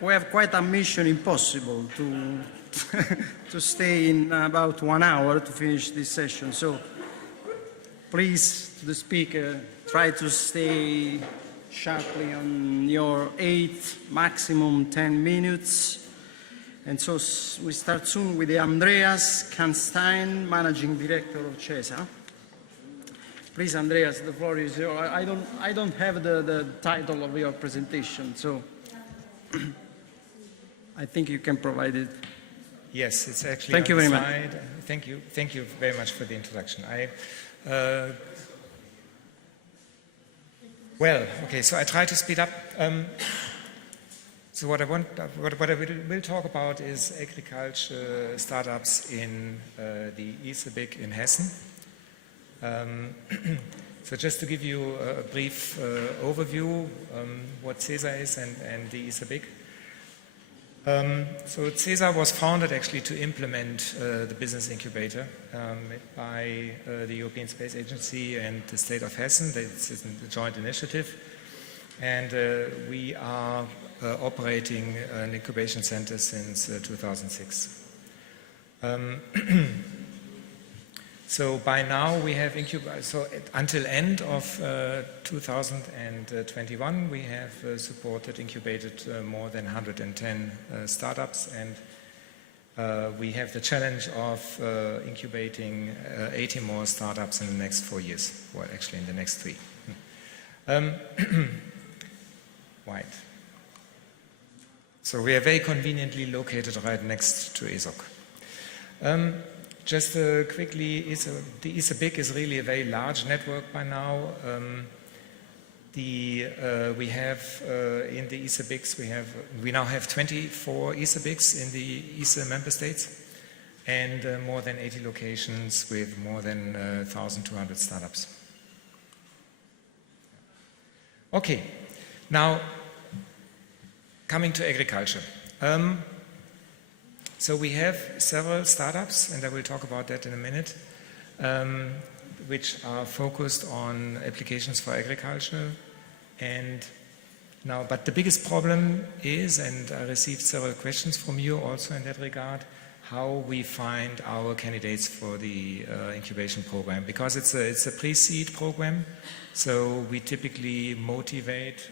we have quite a mission impossible to to stay in about 1 hour to finish this session. So please, to the speaker, try to stay sharply on your 8, maximum 10 minutes. And so we start soon with Andreas Kanstein, Managing Director of CESA. Please, Andreas, the floor is yours. I don't have the title of your presentation, so I think you can provide it. Yes, it's actually Thank you very much. Thank you very much for the introduction. Well, okay, so I try to speed up. So what I will talk about is agriculture startups in the Iserbik in Hessen. So just to give you a brief overview what CESA is and the Iserbik. So CESA was founded actually to implement the business incubator by the European Space Agency and the state of Hessen. It's a joint initiative, and we are operating an incubation center since 2006. So by now we have until end of 2021 we have supported, incubated more than 110 startups, and we have the challenge of incubating 80 more startups in the next 4 years, well actually in the next 3. Right. So we are very conveniently located right next to ESOC. Just quickly, the Iserbik is really a very large network by now. We have in the Iserbiks, we now have 24 Iserbiks in the Iser member states, and more than 80 locations with more than 1,200 startups. Okay, now coming to agriculture. So we have several startups, and I will talk about that in a minute, which are focused on applications for agriculture. And now, but the biggest problem is, and I received several questions from you also in that regard, how we find our candidates for the incubation program, because it's a pre-seed program. So we typically motivate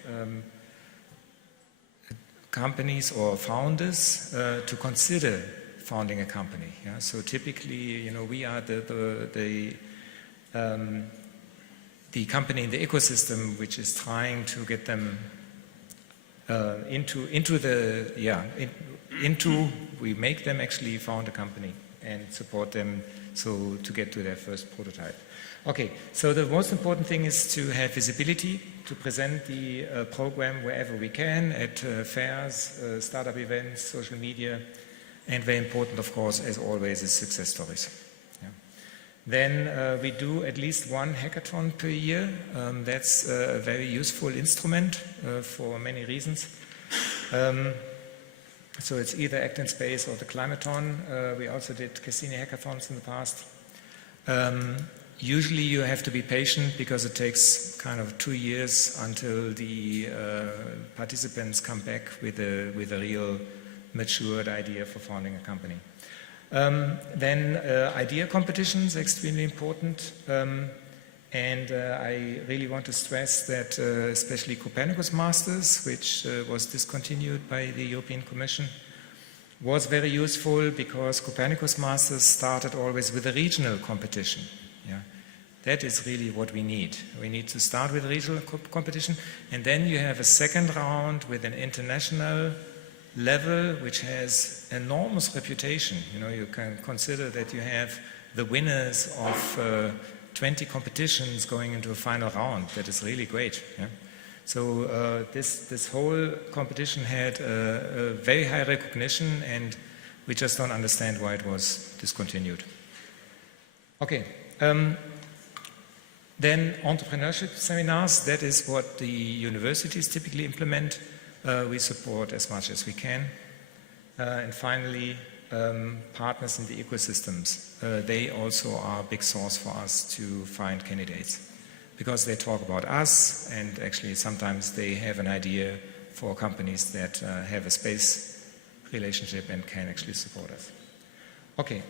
companies or founders to consider founding a company. Yeah? So typically, we are the company in the ecosystem which is trying to get them we make them actually found a company and support them so to get to their first prototype. Okay, so the most important thing is to have visibility, to present the program wherever we can, at fairs, startup events, social media, and very important, of course, as always, is success stories. Yeah. Then we do at least one hackathon per year. That's a very useful instrument for many reasons. So it's either Act in Space or the Climathon. We also did Cassini hackathons in the past. Usually you have to be patient because it takes kind of 2 years until the participants come back with a real matured idea for founding a company. Then idea competitions, extremely important. And I really want to stress that especially Copernicus Masters, which was discontinued by the European Commission, was very useful because Copernicus Masters started always with a regional competition. Yeah. That is really what we need. We need to start with regional competition, and then you have a second round with an international level which has enormous reputation. You can consider that you have the winners of 20 competitions going into a final round. That is really great. Yeah? So this whole competition had a very high recognition, and we just don't understand why it was discontinued. Okay. Then entrepreneurship seminars, that is what the universities typically implement. We support as much as we can. And finally, partners in the ecosystems. They also are a big source for us to find candidates because they talk about us, and actually sometimes they have an idea for companies that have a space relationship and can actually support us. Okay.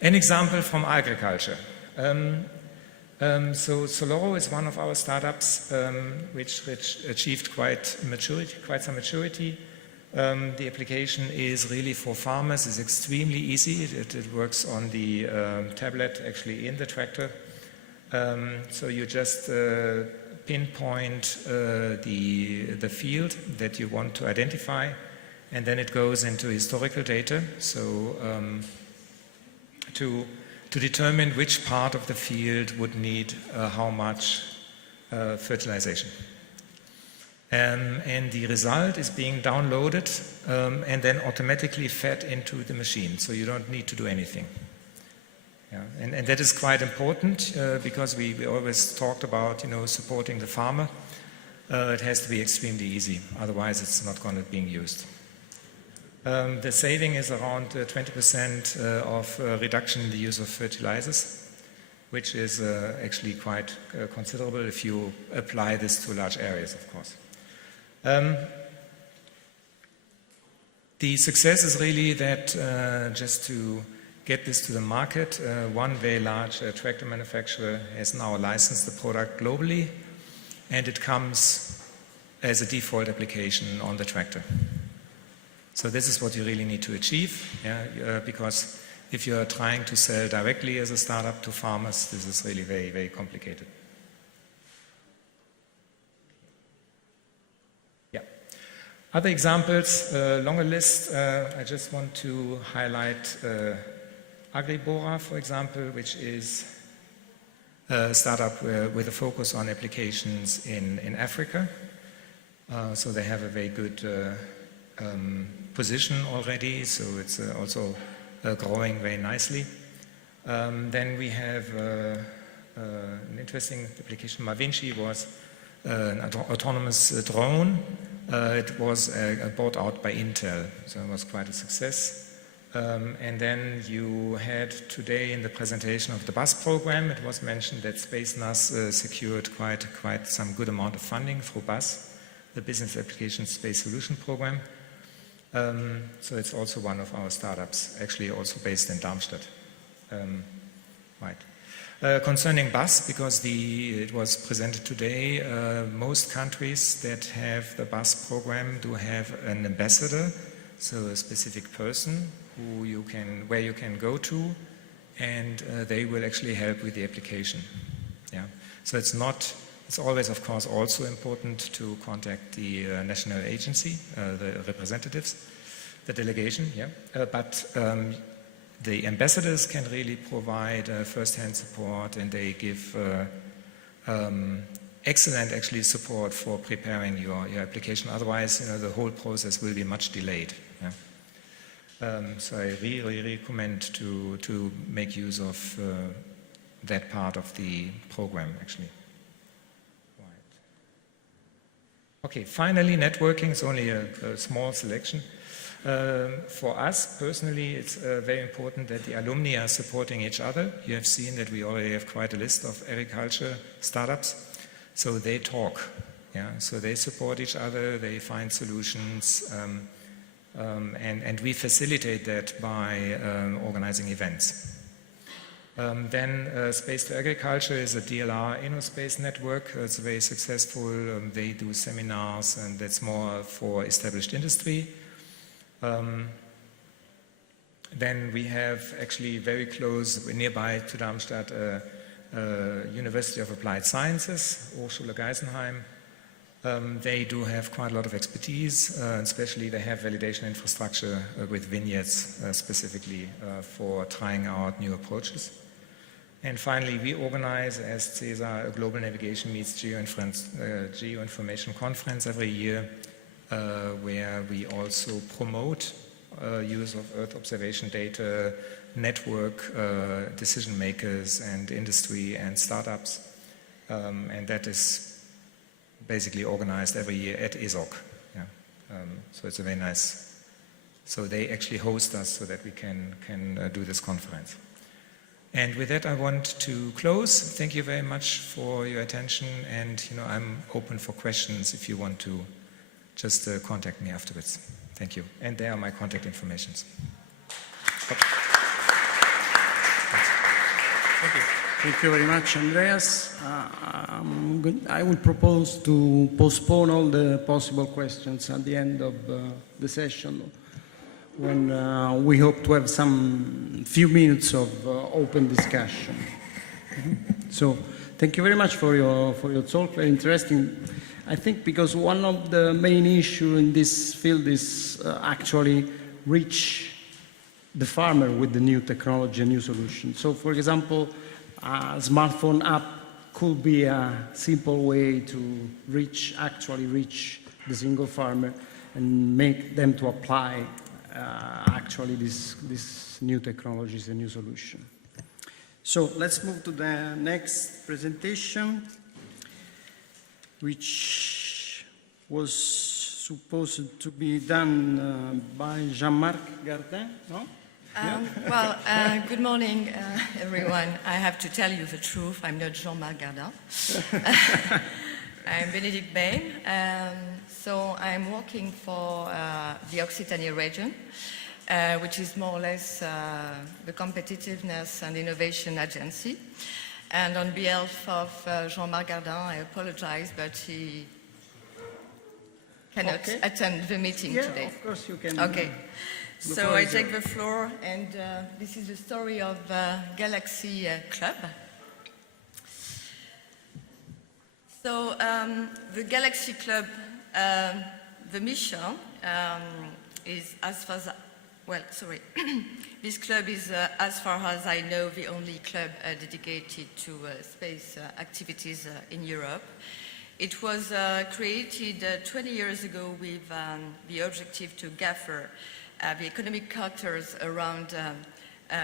An example from agriculture. So Soloro is one of our startups which achieved quite some maturity. The application is really for farmers. It's extremely easy. It works on the tablet, actually in the tractor. So you just pinpoint the field that you want to identify, and then it goes into historical data. So to determine which part of the field would need how much fertilization. And the result is being downloaded and then automatically fed into the machine, so you don't need to do anything. Yeah. And that is quite important because we always talked about, supporting the farmer. It has to be extremely easy, otherwise it's not going to be used. The saving is around 20% of reduction in the use of fertilizers, which is actually quite considerable if you apply this to large areas, of course. The success is really that just to get this to the market, one very large tractor manufacturer has now licensed the product globally, and it comes as a default application on the tractor. So this is what you really need to achieve, because if you are trying to sell directly as a startup to farmers, this is really very, very complicated. Yeah. Other examples, longer list. I just want to highlight Agribora, for example, which is a startup with a focus on applications in Africa. So they have a very good position already, so it's also growing very nicely. Then we have an interesting application. Mavinci was an autonomous drone. It was bought out by Intel, so it was quite a success. And then you had today in the presentation of the BUS program, it was mentioned that SpaceNAS secured quite some good amount of funding through BUS, the Business Application Space Solution Program. So it's also one of our startups, actually also based in Darmstadt. Right. Concerning BUS, because it was presented today, most countries that have the BUS program do have an ambassador, so a specific person where you can go to, and they will actually help with the application. Yeah. So it's always, of course, also important to contact the national agency, the representatives, the delegation, but the ambassadors can really provide first-hand support, and they give excellent, actually, support for preparing your application. Otherwise, the whole process will be much delayed. Yeah? So I really recommend to make use of that part of the program, actually. Okay, finally, networking is only a small selection. For us, personally, it's very important that the alumni are supporting each other. You have seen that we already have quite a list of agriculture startups. So they talk. Yeah? So they support each other, they find solutions, and we facilitate that by organizing events. Then Space to Agriculture is a DLR InnoSpace network. It's very successful. They do seminars, and that's more for established industry. Then we have actually very close, nearby to Darmstadt, University of Applied Sciences, Hochschule Geisenheim. They do have quite a lot of expertise, especially they have validation infrastructure with vignettes specifically for trying out new approaches. And finally, we organize as CESA a Global Navigation Meets Geoinformation Conference every year, where we also promote use of Earth observation data, network decision makers and industry and startups, and that is basically organized every year at ESOC. Yeah. So it's a very nice, so they actually host us so that we can do this conference. And with that, I want to close. Thank you very much for your attention, and I'm open for questions if you want to just contact me afterwards. Thank you. And there are my contact informations. Thank you. Thank you very much, Andreas. I would propose to postpone all the possible questions at the end of the session, when we hope to have some few minutes of open discussion. So, thank you very much for your talk. Very interesting. I think because one of the main issues in this field is actually reach the farmer with the new technology and new solutions. So, for example, a smartphone app could be a simple way to actually reach the single farmer and make them to apply actually this new technologies and new solution. So let's move to the next presentation, which was supposed to be done by Jean-Marc Gardin, no? Well, good morning, everyone. I have to tell you the truth. I'm not Jean-Marc Gardin. I'm Bénédicte Bain. So I'm working for the Occitanie region, which is more or less the competitiveness and innovation agency. And on behalf of Jean-Marc Gardin, I apologize, but he cannot attend the meeting today. Of course you can. Okay. So I take the floor, and this is the story of Galaxy Club. So the Galaxy Club, the mission is as far as, this club is, as far as I know, the only club dedicated to space activities in Europe. It was created 20 years ago with the objective to gather the economic actors around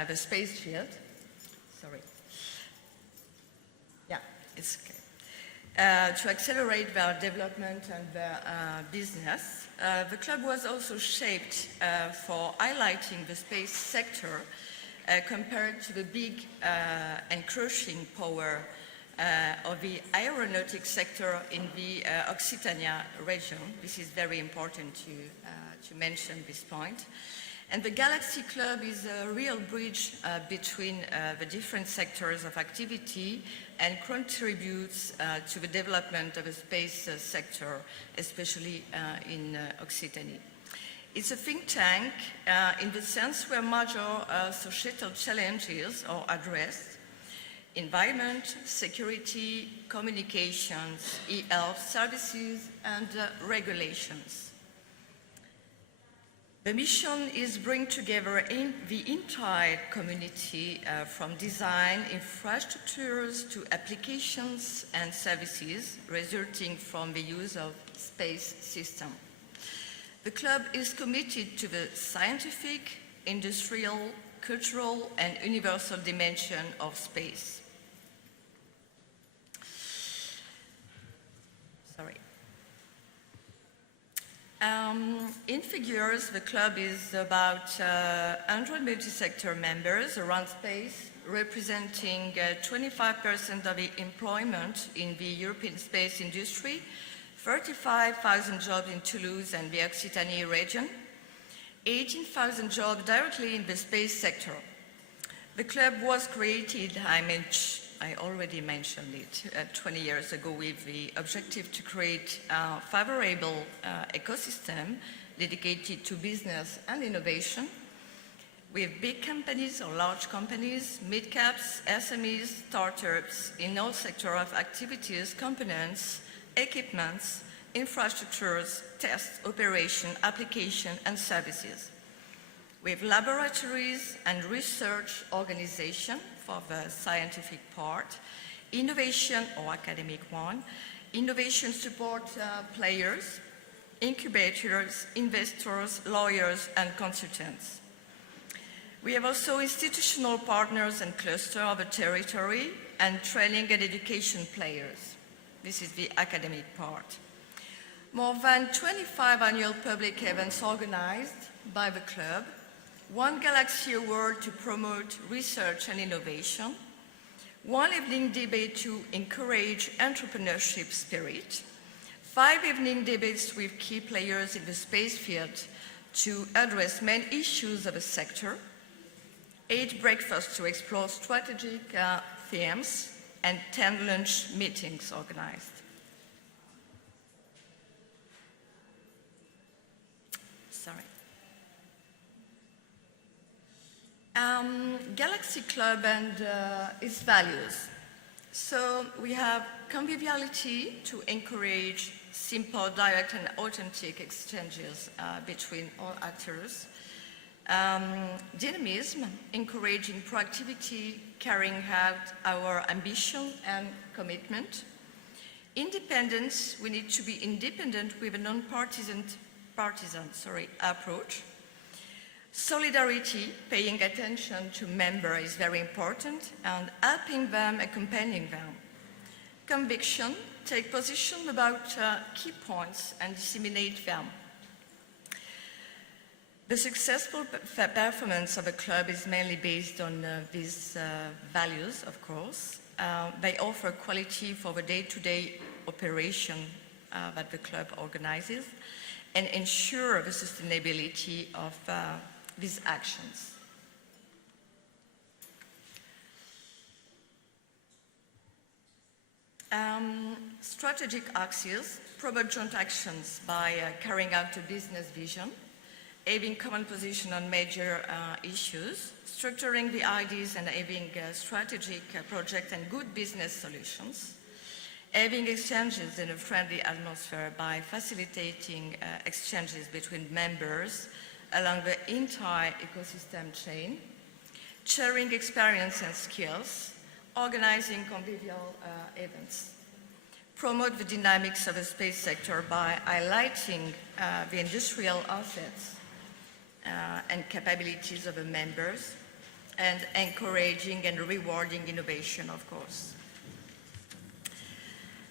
the space field. Sorry. Yeah, it's okay. To accelerate their development and their business. The club was also shaped for highlighting the space sector compared to the big and crushing power of the aeronautic sector in the Occitania region. This is very important to mention this point. And the Galaxy Club is a real bridge between the different sectors of activity and contributes to the development of the space sector, especially in Occitanie. It's a think tank in the sense where major societal challenges are addressed: environment, security, communications, e-health services, and regulations. The mission is bring together the entire community from design, infrastructures to applications and services resulting from the use of space system. The club is committed to the scientific, industrial, cultural, and universal dimension of space. Sorry. In figures, the club is about 100 multi-sector members around space, representing 25% of the employment in the European space industry, 35,000 jobs in Toulouse and the Occitanie region, 18,000 jobs directly in the space sector. The club was created, I already mentioned it, 20 years ago with the objective to create a favorable ecosystem dedicated to business and innovation with big companies or large companies, mid-caps, SMEs, startups in all sectors of activities, components, equipments, infrastructures, test, operation, application, and services. With laboratories and research organization for the scientific part, innovation or academic one, innovation support players, incubators, investors, lawyers, and consultants. We have also institutional partners and cluster of the territory and training and education players. This is the academic part. More than 25 annual public events organized by the club, 1 Galaxy Award to promote research and innovation, 1 evening debate to encourage entrepreneurship spirit, 5 evening debates with key players in the space field to address main issues of the sector, 8 breakfasts to explore strategic themes, and 10 lunch meetings organized. Sorry. Galaxy Club and its values. So we have conviviality to encourage simple, direct and authentic exchanges between all actors. Dynamism, encouraging proactivity, carrying out our ambition and commitment. Independence, we need to be independent with a non-partisan approach. Solidarity, paying attention to members is very important, and helping them, accompanying them. Conviction, take position about key points and disseminate them. The successful performance of a club is mainly based on these values, of course. They offer quality for the day-to-day operation that the club organizes and ensure the sustainability of these actions. Strategic axes promote joint actions by carrying out a business vision, having common position on major issues, structuring the ideas and having strategic project and good business solutions, having exchanges in a friendly atmosphere by facilitating exchanges between members along the entire ecosystem chain, sharing experience and skills, organizing convivial events. Promote the dynamics of the space sector by highlighting the industrial assets and capabilities of the members, and encouraging and rewarding innovation, of course.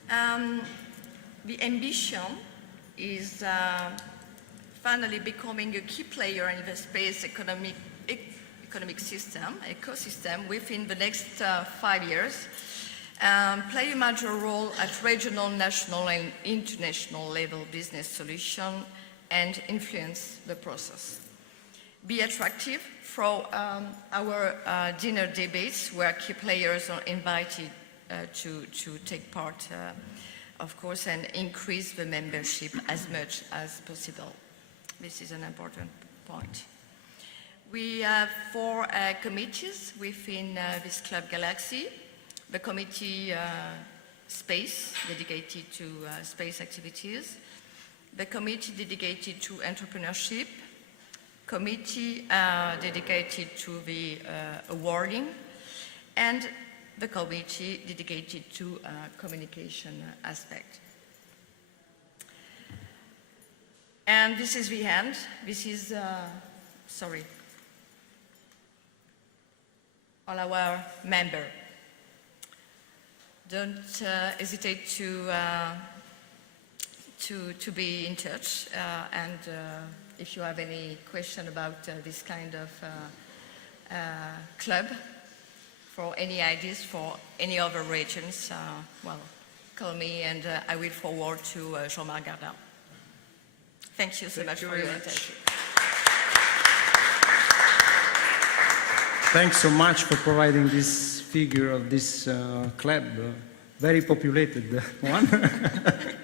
The ambition is finally becoming a key player in the space economic ecosystem within the next 5 years, play a major role at regional, national and international level business solution, and influence the process. Be attractive for our dinner debates where key players are invited to take part, of course, and increase the membership as much as possible. This is an important point. We have 4 committees within this Club Galaxy. The committee Space, dedicated to space activities. The committee dedicated to entrepreneurship. Committee dedicated to the awarding. And the committee dedicated to communication aspect. And this is the end. This is, all our members. Don't hesitate to be in touch, and if you have any question about this kind of club, for any ideas for any other regions, well, call me and I will forward to Jean-Marc Gardin. Thank you so much for your attention. Thanks so much for providing this figure of this club, very populated one.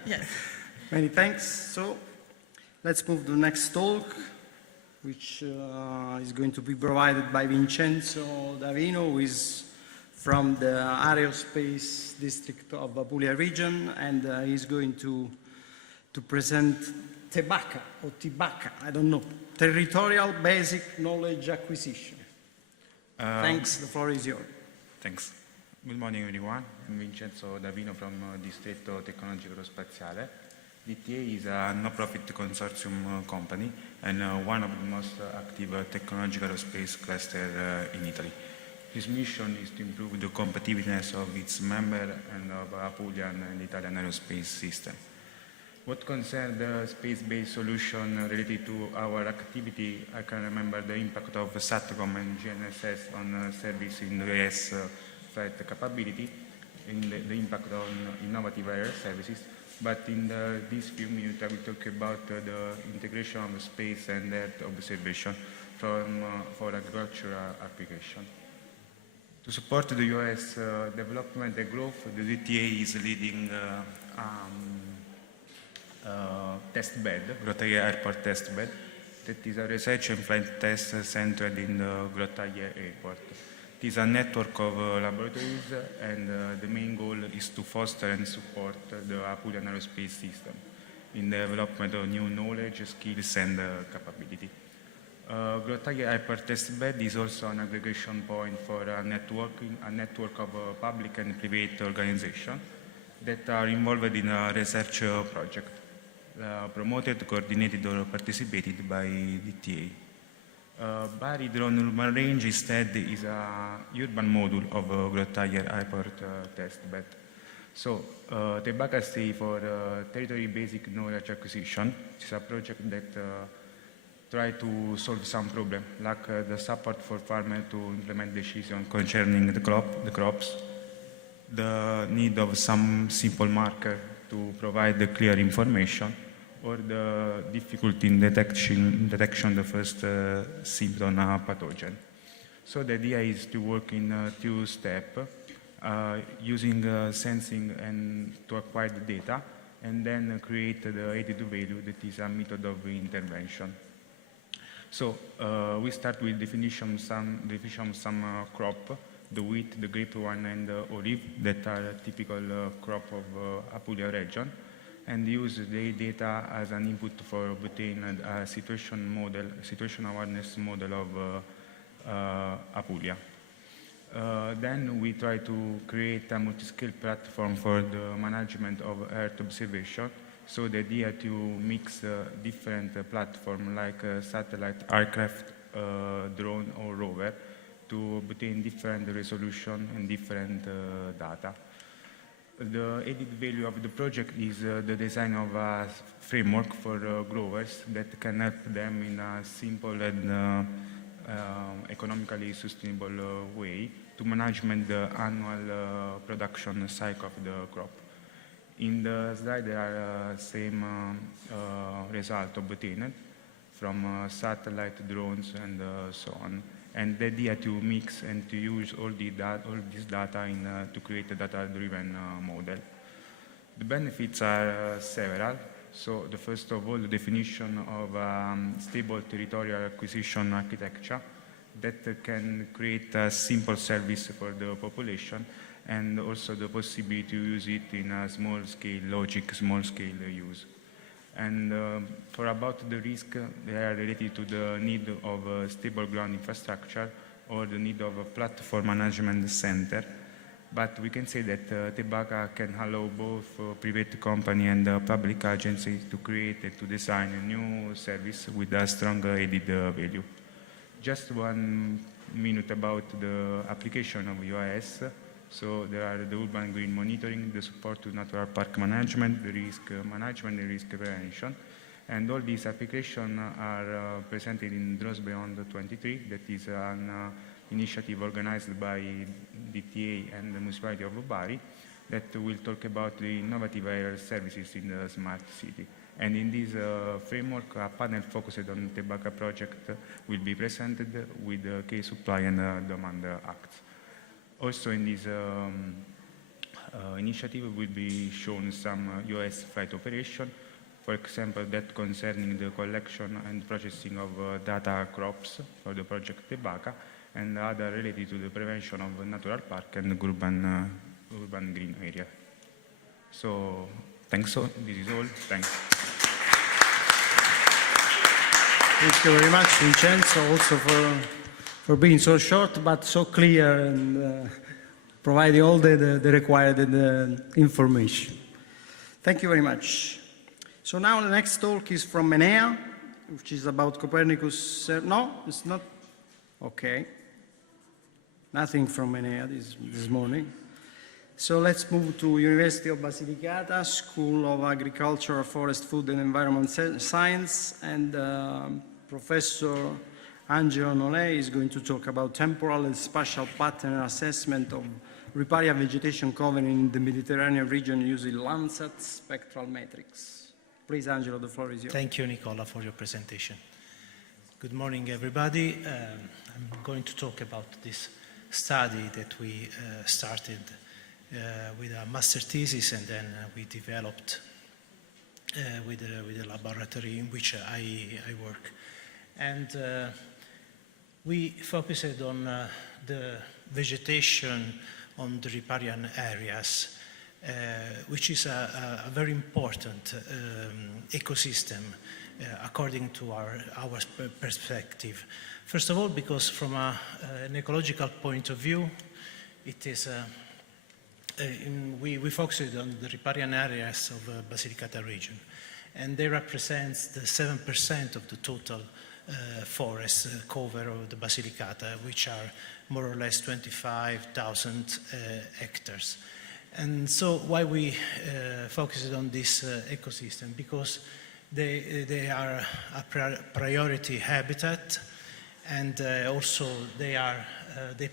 Yes. Many thanks. So let's move to the next talk, which is going to be provided by Vincenzo Davino, who is from the Aerospace District of Apulia region, and he's going to present TBACA, or TBACA, I don't know, Territorial Basic Knowledge Acquisition. Thanks, the floor is yours. Thanks. Good morning, everyone. I'm Vincenzo Davino from Distretto Tecnologico Spaziale. DTA is a no-profit consortium company and one of the most active technological aerospace cluster in Italy. Its mission is to improve the competitiveness of its member and of Apulian and Italian aerospace system. What concerns the space-based solution related to our activity, I can remember the impact of SATCOM and GNSS on service in the US flight capability, in the impact on innovative air services. But in these few minutes, I will talk about the integration of space and Earth observation for agricultural application. To support the US development and growth, the DTA is leading test bed, Grottaglie Airport test bed, that is a research and flight test centered in the Grottaglie Airport. It is a network of laboratories, and the main goal is to foster and support the Apulian aerospace system in the development of new knowledge, skills, and capability. Grottaglie Airport test bed is also an aggregation point for a network of public and private organizations that are involved in a research project, promoted, coordinated, or participated by DTA. Bari Drone Urban Range instead is a urban module of Grottaglie Airport test bed. So, Tebacca stay for territory basic knowledge acquisition. It's a project that try to solve some problem, like the support for farmers to implement decisions concerning the crops, the need of some simple marker to provide the clear information, or the difficulty in detection the first symptom of pathogen. So the idea is to work in two steps, using sensing and to acquire the data, and then create the added value that is a method of intervention. So we start with definition of some crop, the wheat, the grapevine, and the olive that are a typical crop of Apulia region, and use the data as an input for obtain a situation awareness model of Apulia. Then we try to create a multi-scale platform for the management of Earth observation. So the idea to mix different platforms like satellite, aircraft, drone, or rover to obtain different resolution and different data. The added value of the project is the design of a framework for growers that can help them in a simple and economically sustainable way to manage the annual production cycle of the crop. In the slide, there are same result obtained from satellite, drones, and so on. And the idea to mix and to use all this data to create a data-driven model. The benefits are several. So the first of all, the definition of stable territorial acquisition architecture that can create a simple service for the population, and also the possibility to use it in a small-scale logic, small-scale use. And for about the risk, they are related to the need of a stable ground infrastructure or the need of a platform management center. But we can say that Tebacca can allow both private company and public agencies to create and to design a new service with a strong added value. Just 1 minute about the application of UIS. So there are the urban green monitoring, the support to natural park management, the risk management, the risk prevention. And all these applications are presented in Drones Beyond 23. That is an initiative organized by DTA and the municipality of Bari that will talk about the innovative air services in the smart city. And in this framework, a panel focused on the Tebacca project will be presented with the case supply and demand acts. Also in this initiative will be shown some US flight operation, for example, that concerning the collection and processing of data crops for the project Tebacca, and other related to the prevention of natural park and urban green area. So, thanks. So this is all. Thanks. Thank you very much, Vincenzo, also for being so short but so clear and providing all the required information. Thank you very much. So now the next talk is from Enea, which is about Copernicus. No, it's not. Okay. Nothing from Enea this morning. So let's move to University of Basilicata, School of Agriculture, Forest, Food and Environment Science, and Professor Angelo Nolè is going to talk about temporal and spatial pattern assessment of riparian vegetation covering in the Mediterranean region using Landsat spectral metrics. Please, Angelo, the floor is yours. Thank you, Nicola, for your presentation. Good morning, everybody. I'm going to talk about this study that we started with a master thesis, and then we developed with the laboratory in which I work. And we focused on the vegetation on the riparian areas, which is a very important ecosystem according to our perspective. First of all, because from an ecological point of view, it is we focused on the riparian areas of Basilicata region, and they represent the 7% of the total forest cover of the Basilicata, which are more or less 25,000 hectares. And so why we focused on this ecosystem? Because they are a priority habitat, and also they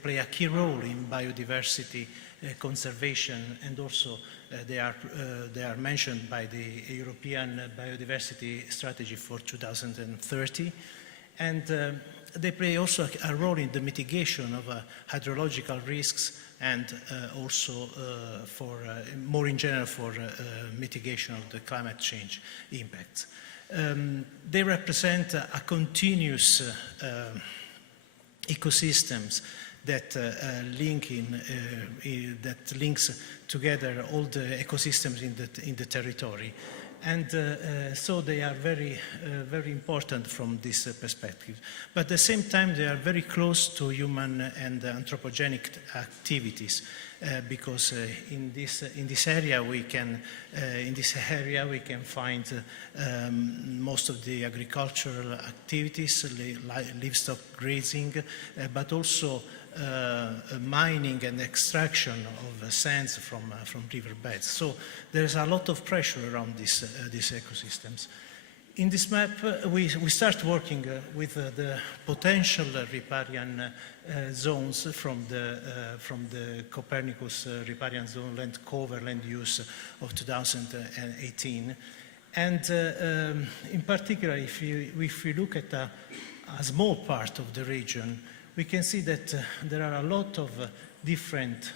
play a key role in biodiversity conservation, and also they are mentioned by the European Biodiversity Strategy for 2030, and they play also a role in the mitigation of hydrological risks, and also for more in general for mitigation of the climate change impacts. They represent a continuous ecosystems that that links together all the ecosystems in the territory, and so they are very important from this perspective. But at the same time, they are very close to human and anthropogenic activities, because in this area we can find most of the agricultural activities, livestock grazing, but also mining and extraction of sands from riverbeds. So there's a lot of pressure around these ecosystems. In this map, we start working with the potential riparian zones from the Copernicus riparian zone land cover land use of 2018. And in particular, if we look at a small part of the region, we can see that there are a lot of different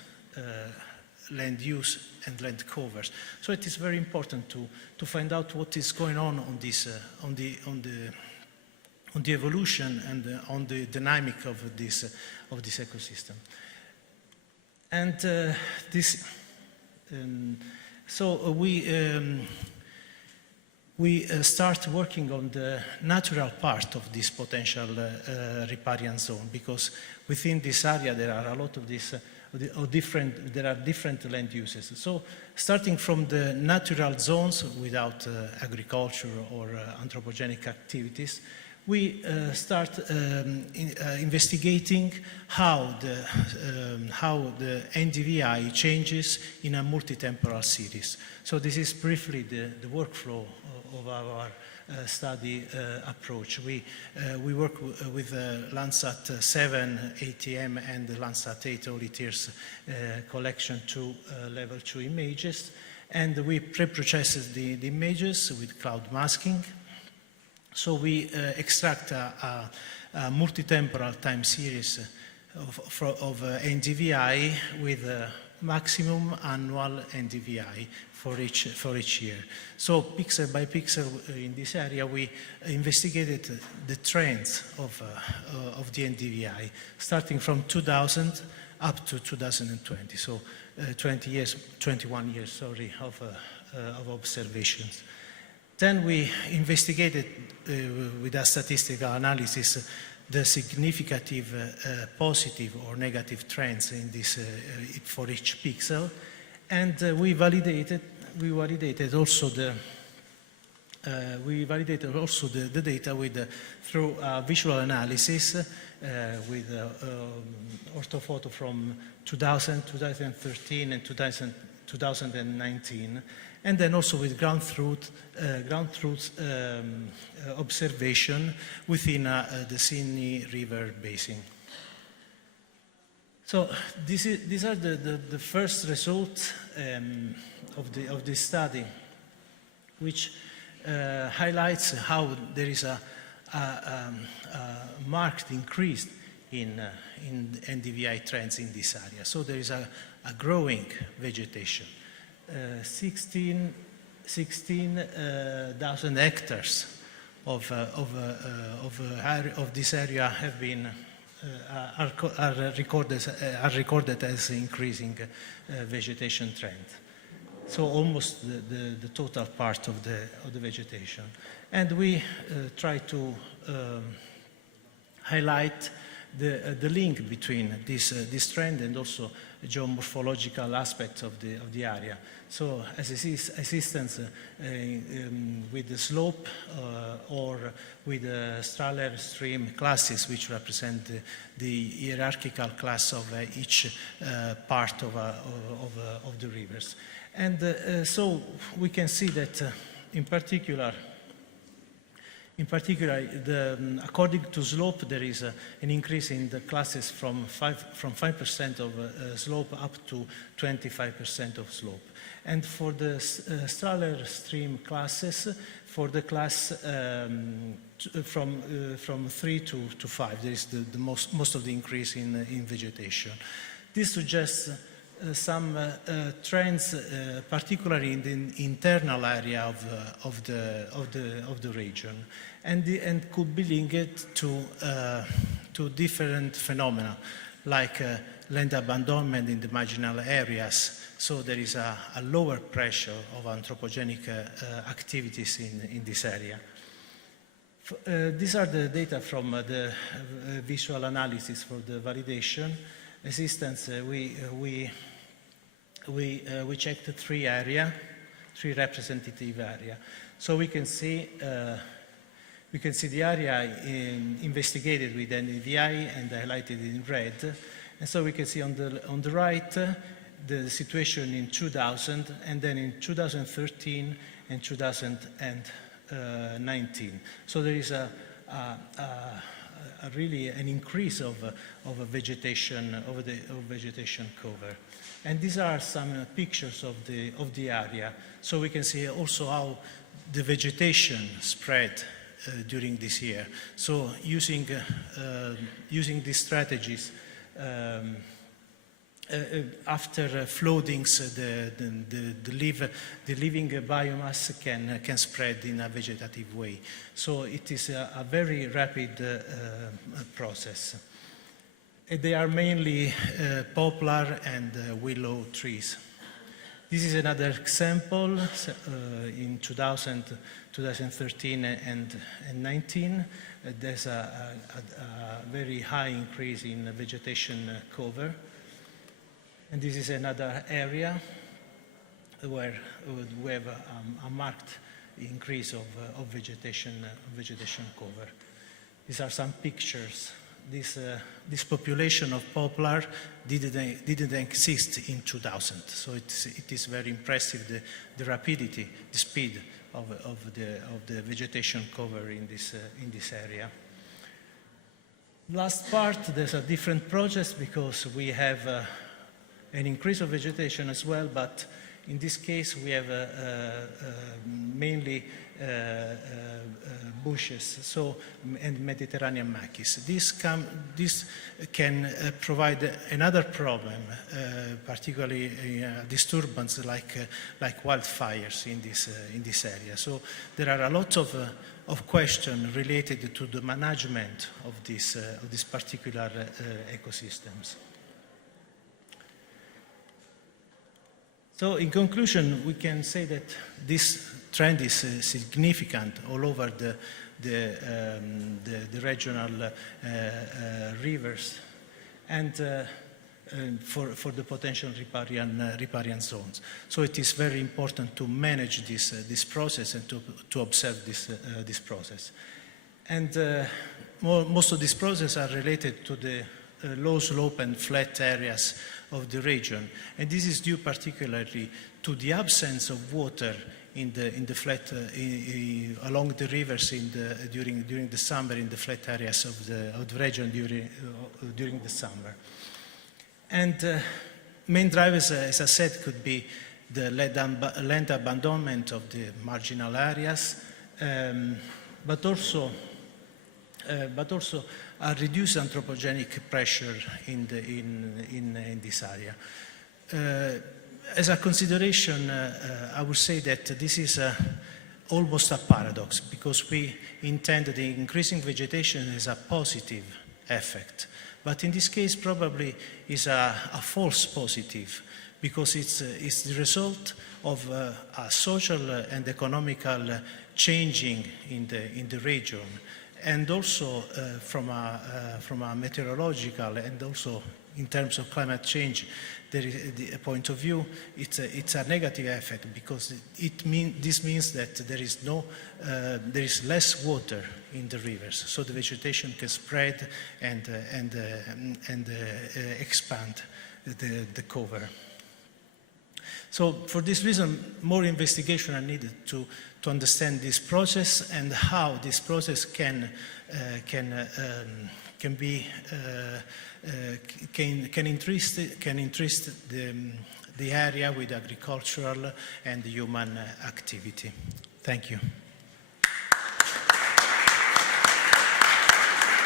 land use and land covers. So it is very important to find out what is going on this on the evolution and on the dynamic of this ecosystem. And so we start working on the natural part of this potential riparian zone, because within this area there are a lot of different land uses. So starting from the natural zones without agriculture or anthropogenic activities, we start investigating how the NDVI changes in a multi-temporal series. So this is briefly the workflow of our study approach. We work with Landsat 7 ATM and the Landsat 8 Early Tiers collection to level 2 images, and we pre-process the images with cloud masking. So we extract a multi-temporal time series of NDVI with a maximum annual NDVI for each year. So pixel by pixel in this area, we investigated the trends of the NDVI, starting from 2000 up to 2020. So 21 years, of observations. Then we investigated with a statistical analysis the significant positive or negative trends in this for each pixel, and we validated also we validated also the data through visual analysis with orthophoto from 2000, 2013, and 2019, and then also with ground truth observation within the Sydney River basin. So these are the first results of this study, which highlights how there is a marked increase in NDVI trends in this area. So there is a growing vegetation. 16,000 hectares of this area have been are recorded as increasing vegetation trend. So almost the total part of the vegetation. And we try to highlight the link between this trend and also geomorphological aspects of the area. So as assistance with the slope or with the Strahler stream classes, which represent the hierarchical class of each part of the rivers. And so we can see that in particular, according to slope, there is an increase in the classes from 5% of slope up to 25% of slope. And for the Strahler stream classes, for the class from 3 to 5, there is the most of the increase in vegetation. This suggests some trends, particularly in the internal area of the region, and could be linked to different phenomena, like land abandonment in the marginal areas. So there is a lower pressure of anthropogenic activities in this area. These are the data from the visual analysis for the validation. Assistance, we checked three representative area. So we can see the area investigated with NDVI and highlighted in red. And so we can see on the right the situation in 2000, and then in 2013 and 2019. So there is really an increase of vegetation vegetation cover. And these are some pictures of the area. So we can see also how the vegetation spread during this year. So using these strategies, after floodings, the living biomass can spread in a vegetative way. So it is a very rapid process. They are mainly poplar and willow trees. This is another example in 2013 and 19. There's a very high increase in vegetation cover. And this is another area where we have a marked increase of vegetation cover. These are some pictures. This population of poplar didn't exist in 2000, so it is very impressive, the rapidity, the speed of the vegetation cover in this area. Last part, there's a different process because we have an increase of vegetation as well, but in this case we have mainly bushes, and Mediterranean maquis. This can provide another problem, particularly disturbance like wildfires in this area. So there are a lot of questions related to the management of these particular ecosystems. So in conclusion, we can say that this trend is significant all over the regional rivers. And for the potential riparian zones. So it is very important to manage this process and to observe this process. And most of these processes are related to the low slope and flat areas of the region. And this is due particularly to the absence of water in the flat, along the rivers during the summer, in the flat areas of the region during the summer. And main drivers, as I said, could be the land abandonment of the marginal areas, but also a reduced anthropogenic pressure in this area. As a consideration, I would say that this is almost a paradox, because we intend the increasing vegetation as a positive effect. But in this case, probably is a false positive, because it's the result of a social and economical changing in the region. And also from a meteorological and also in terms of climate change, there is the point of view, it's a negative effect, because this means that there is less water in the rivers, so the vegetation can spread and expand the cover. So for this reason, more investigation are needed to understand this process and how this process can interest the area with agricultural and human activity. Thank you.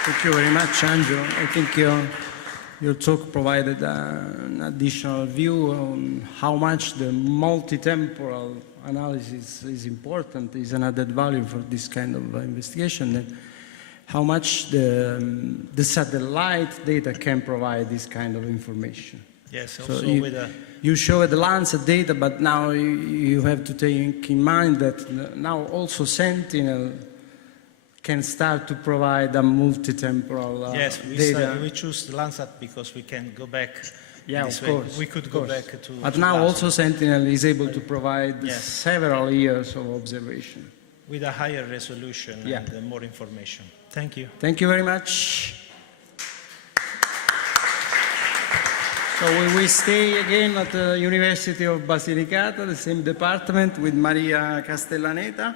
Thank you very much, Angelo. I think your talk provided an additional view on how much the multi-temporal analysis is important, is an added value for this kind of investigation, and how much the satellite data can provide this kind of information. Yes, so also you showed the Lancet data, but now you have to take in mind that now also Sentinel can start to provide a multi-temporal yes, data. We choose the Lancet because we can go back. Yeah, this of way. course. We could go back to. But now Lancet. also Sentinel is able to provide yes. several years of observation. With a higher resolution yeah. and more information. Thank you. Thank you very much. So we stay again at the University of Basilicata, the same department, with Maria Castellaneta,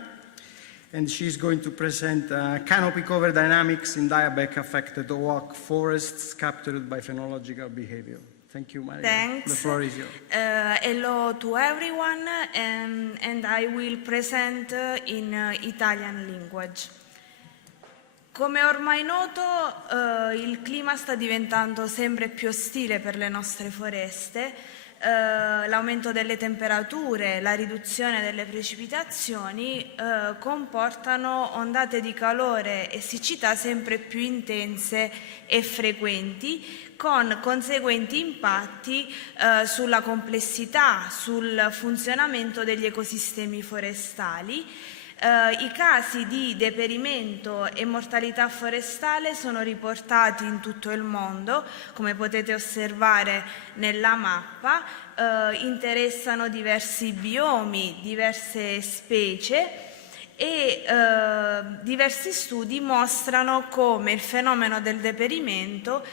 and she's going to present canopy cover dynamics in dieback affected oak forests captured by phenological behavior. Thank you, Maria. Thanks. The floor is yours. Hello to everyone, and I will present in Italian language. Come è ormai noto, il clima sta diventando sempre più ostile per le nostre foreste. L'aumento delle temperature, la riduzione delle precipitazioni comportano ondate di calore e siccità sempre più intense e frequenti, con conseguenti impatti sulla complessità, sul funzionamento degli ecosistemi forestali. I casi di deperimento e mortalità forestale sono riportati in tutto il mondo, come potete osservare nella mappa, interessano diversi biomi, diverse specie e diversi studi mostrano come il fenomeno del deperimento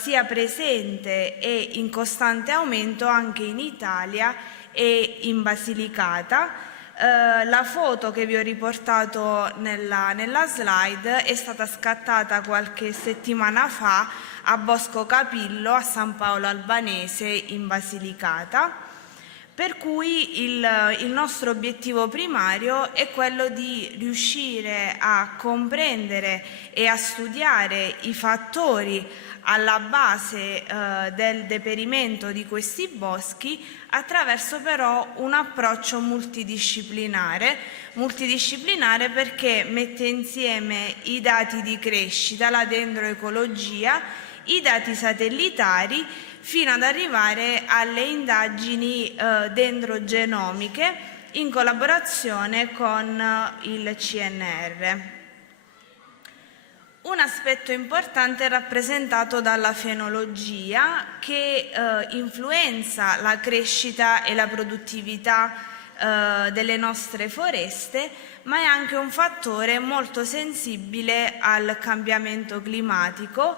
sia presente e in costante aumento anche in Italia e in Basilicata. La foto che vi ho riportato nella slide è stata scattata qualche settimana fa a Bosco Capillo, a San Paolo Albanese, in Basilicata, per cui il nostro obiettivo primario è quello di riuscire a comprendere e a studiare i fattori alla base del deperimento di questi boschi attraverso però un approccio multidisciplinare perché mette insieme i dati di crescita, la dendroecologia, i dati satellitari fino ad arrivare alle indagini dendrogenomiche in collaborazione con il CNR. Un aspetto importante è rappresentato dalla fenologia, che influenza la crescita e la produttività delle nostre foreste, ma è anche un fattore molto sensibile al cambiamento climatico.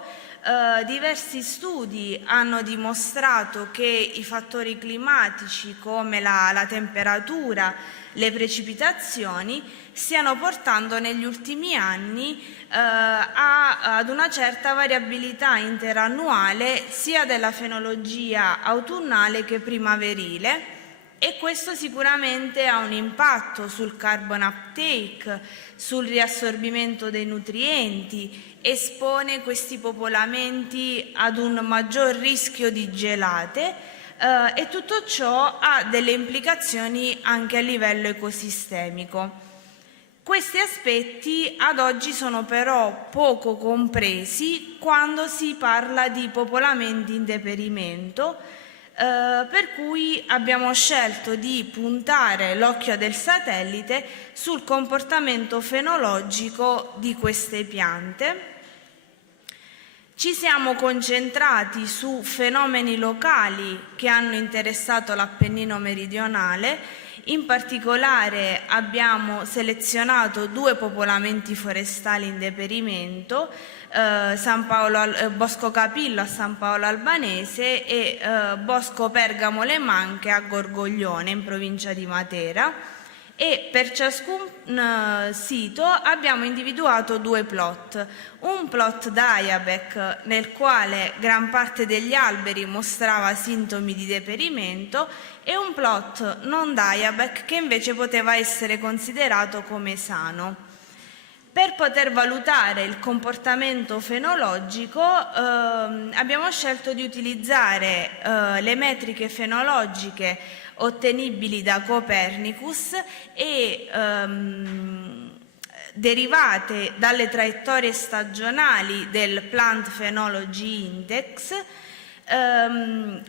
Diversi studi hanno dimostrato che i fattori climatici come la temperatura, le precipitazioni stiano portando negli ultimi anni ad una certa variabilità interannuale sia della fenologia autunnale che primaverile, e questo sicuramente ha un impatto sul carbon uptake, sul riassorbimento dei nutrienti, espone questi popolamenti ad un maggior rischio di gelate e tutto ciò ha delle implicazioni anche a livello ecosistemico. Questi aspetti ad oggi sono però poco compresi quando si parla di popolamenti in deperimento, per cui abbiamo scelto di puntare l'occhio del satellite sul comportamento fenologico di queste piante. Ci siamo concentrati su fenomeni locali che hanno interessato l'Appennino meridionale. In particolare abbiamo selezionato 2 popolamenti forestali in deperimento, Bosco Capillo a San Paolo Albanese e Bosco Pergamo Le Manche a Gorgoglione in provincia di Matera, e per ciascun sito abbiamo individuato 2 plot. Un plot diabec nel quale gran parte degli alberi mostrava sintomi di deperimento e un plot non diabec che invece poteva essere considerato come sano. Per poter valutare il comportamento fenologico abbiamo scelto di utilizzare le metriche fenologiche ottenibili da Copernicus e derivate dalle traiettorie stagionali del Plant Phenology Index.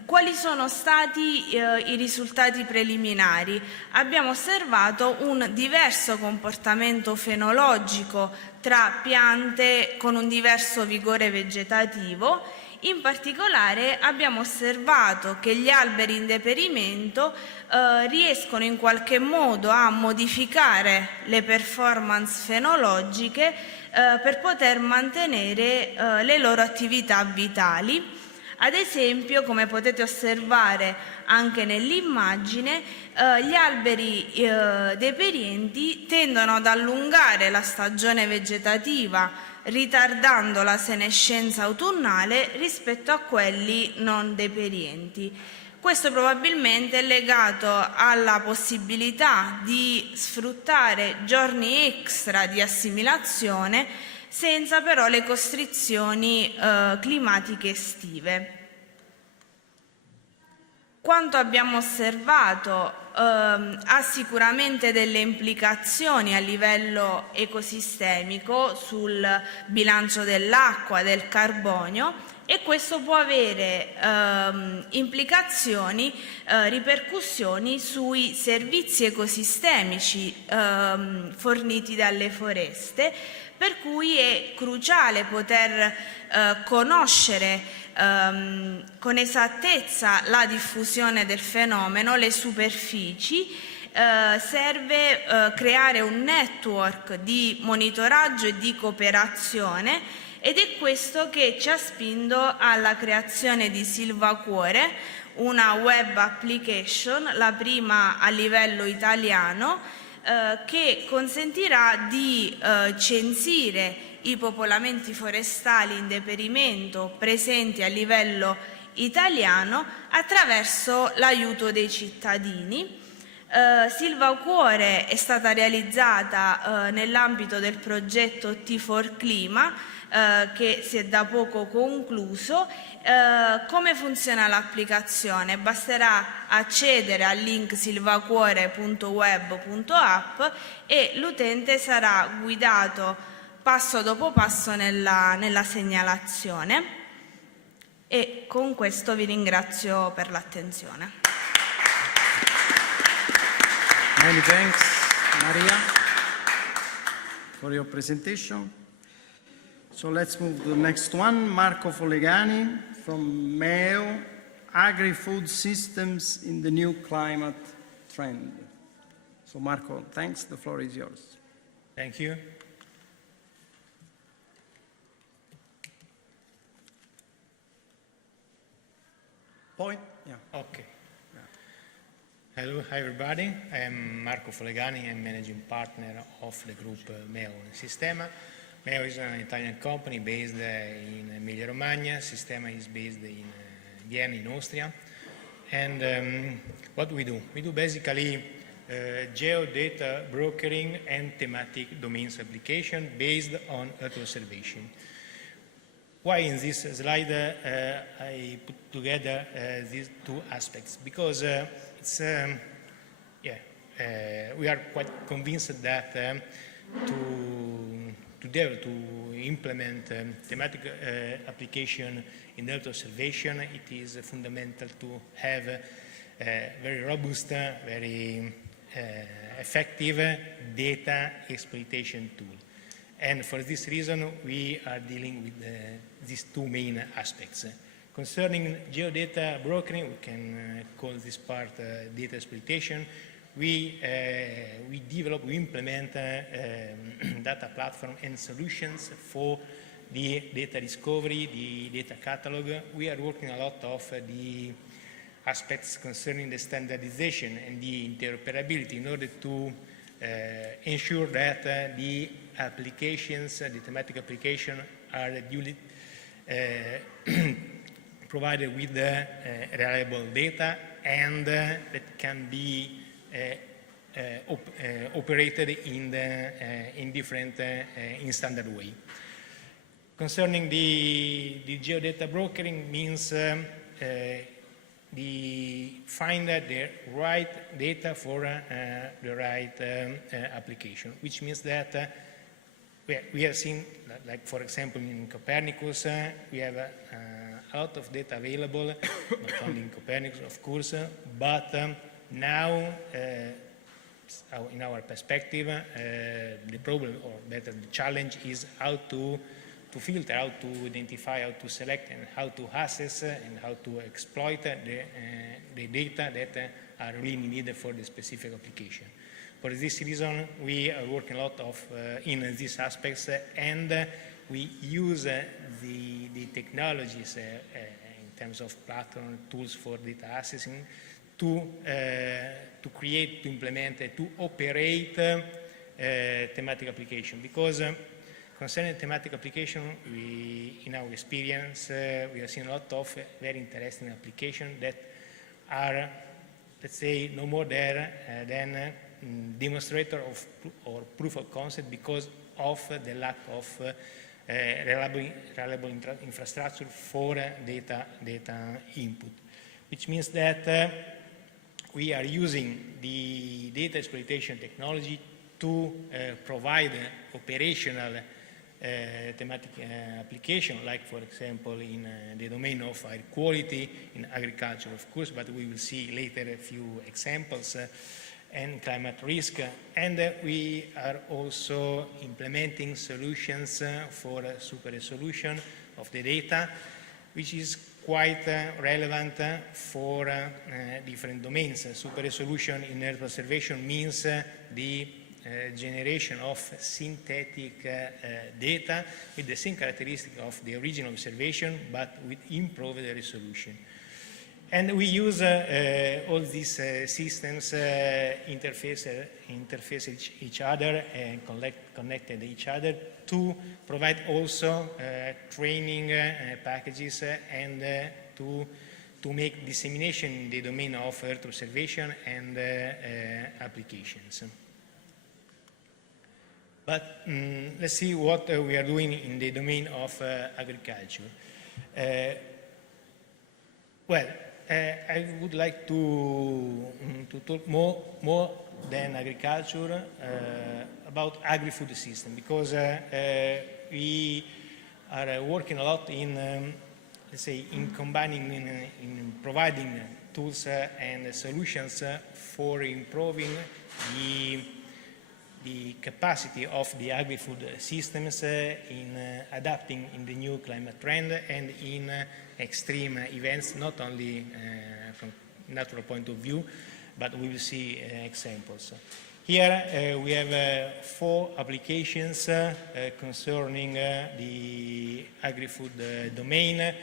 Quali sono stati i risultati preliminari? Abbiamo osservato un diverso comportamento fenologico tra piante con un diverso vigore vegetativo. In particolare abbiamo osservato che gli alberi in deperimento riescono in qualche modo a modificare le performance fenologiche per poter mantenere le loro attività vitali. Ad esempio, come potete osservare anche nell'immagine, gli alberi deperienti tendono ad allungare la stagione vegetativa, ritardando la senescenza autunnale rispetto a quelli non deperienti. Questo probabilmente è legato alla possibilità di sfruttare giorni extra di assimilazione senza però le costrizioni climatiche estive. Quanto abbiamo osservato ha sicuramente delle implicazioni a livello ecosistemico sul bilancio dell'acqua, del carbonio, e questo può avere implicazioni, ripercussioni sui servizi ecosistemici forniti dalle foreste, per cui è cruciale poter conoscere con esattezza la diffusione del fenomeno, le superfici. Serve creare un network di monitoraggio e di cooperazione, ed è questo che ci ha spinto alla creazione di Silvacuore, una web application, la prima a livello italiano, che consentirà di censire i popolamenti forestali in deperimento presenti a livello italiano attraverso l'aiuto dei cittadini. Silvacuore è stata realizzata nell'ambito del progetto T4 Clima, che si è da poco concluso. Come funziona l'applicazione? Basterà accedere al link silvacuore.web.app e l'utente sarà guidato passo dopo passo nella segnalazione, e con questo vi ringrazio per l'attenzione. Many thanks, Maria, for your presentation. So let's move to the next one. Marco Follegani from MEO, Agri-Food Systems in the New Climate Trend. So Marco, thanks. The floor is yours. Thank you. Point? Yeah. Okay. Hello, hi everybody. I am Marco Follegani. I'm managing partner of the group MEO Sistema. MEO is an Italian company based in Emilia-Romagna. Sistema is based in Vienna, in Austria. And what do? We do basically geodata brokering and thematic domains application based on Earth observation. Why in this slide I put together these two aspects? Because we are quite convinced that to implement thematic application in Earth observation, it is fundamental to have a very robust, very effective data exploitation tool. And for this reason, we are dealing with these two main aspects. Concerning geodata brokering, we can call this part data exploitation. We implement data platform and solutions for the data discovery, the data catalog. We are working a lot of the aspects concerning the standardization and the interoperability in order to ensure that the applications, the thematic application, are duly provided with reliable data and that can be operated in different, in standard way. Concerning the geodata brokering means find the right data for the right application, which means that we have seen, like for example in Copernicus, we have a lot of data available, not only in Copernicus of course, but now in our perspective, the problem, or better the challenge, is how to filter, how to identify, how to select, and how to access and how to exploit the data that are really needed for the specific application. For this reason, we are working a lot in these aspects, and we use the technologies in terms of platform tools for data accessing to create, to implement, to operate thematic application. Because concerning thematic application, in our experience, we have seen a lot of very interesting applications that are, let's say, no more there than demonstrator of or proof of concept because of the lack of reliable infrastructure for data input, which means that we are using the data exploitation technology to provide operational thematic application, like for example in the domain of air quality, in agriculture of course, but we will see later a few examples, and climate risk. And we are also implementing solutions for super resolution of the data, which is quite relevant for different domains. Super resolution in Earth observation means the generation of synthetic data with the same characteristic of the original observation, but with improved resolution. And we use all these systems interface each other and connected each other to provide also training packages and to make dissemination in the domain of Earth observation and applications. But let's see what we are doing in the domain of agriculture. I would like to talk more than agriculture about agri-food system, because we are working a lot in, let's say, in combining, in providing tools and solutions for improving the capacity of the agri-food systems in adapting in the new climate trend and in extreme events, not only from natural point of view, but we will see examples. Here we have 4 applications concerning the agri-food domain.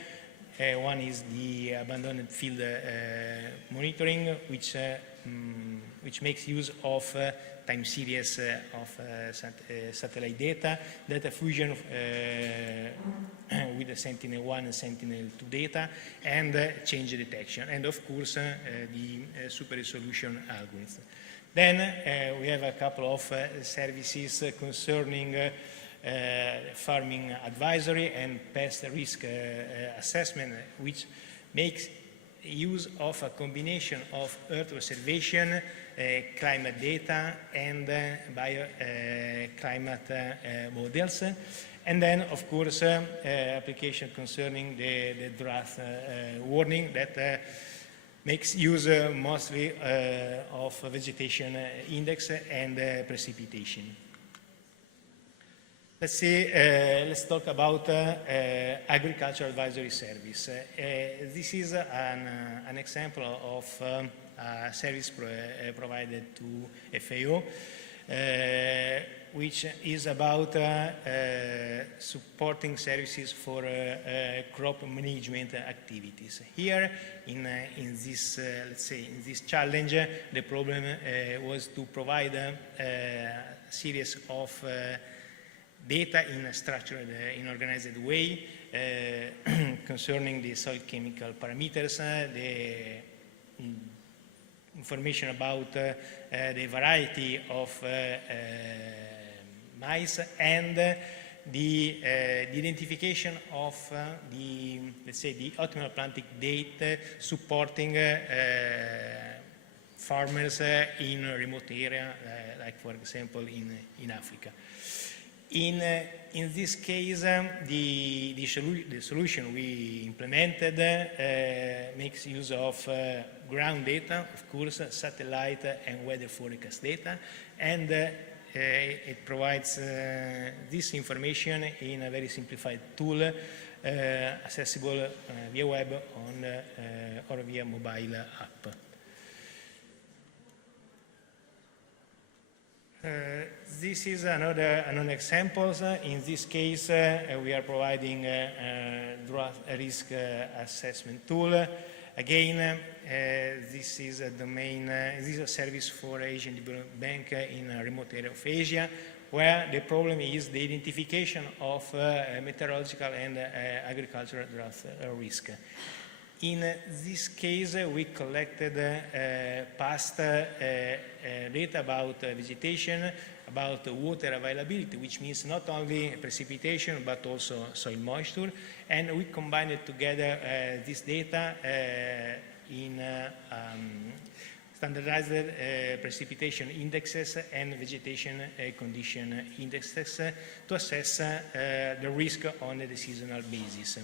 One is the abandoned field monitoring, which makes use of time series of satellite data fusion with the Sentinel-1 and Sentinel-2 data, and change detection, and of course the super resolution algorithm. Then we have a couple of services concerning farming advisory and pest risk assessment, which makes use of a combination of Earth observation, climate data, and bioclimate models. And then, of course, application concerning the drought warning that makes use mostly of vegetation index and precipitation. Let's talk about agricultural advisory service. This is an example of a service provided to FAO, which is about supporting services for crop management activities. Here, in this, let's say, in this challenge, the problem was to provide a series of data in a structured, in organized way concerning the soil chemical parameters, the information about the variety of maize, and the identification of the, let's say, the optimal planting date supporting farmers in a remote area, like for example in Africa. In this case, the solution we implemented makes use of ground data, of course, satellite and weather forecast data, and it provides this information in a very simplified tool, accessible via web or via mobile app. This is another example. In this case, we are providing a drought risk assessment tool. Again, this is a domain, this is a service for Asian Development Bank in a remote area of Asia, where the problem is the identification of meteorological and agricultural drought risk. In this case, we collected past data about vegetation, about water availability, which means not only precipitation but also soil moisture, and we combined it together this data in standardized precipitation indexes and vegetation condition indexes to assess the risk on a seasonal basis.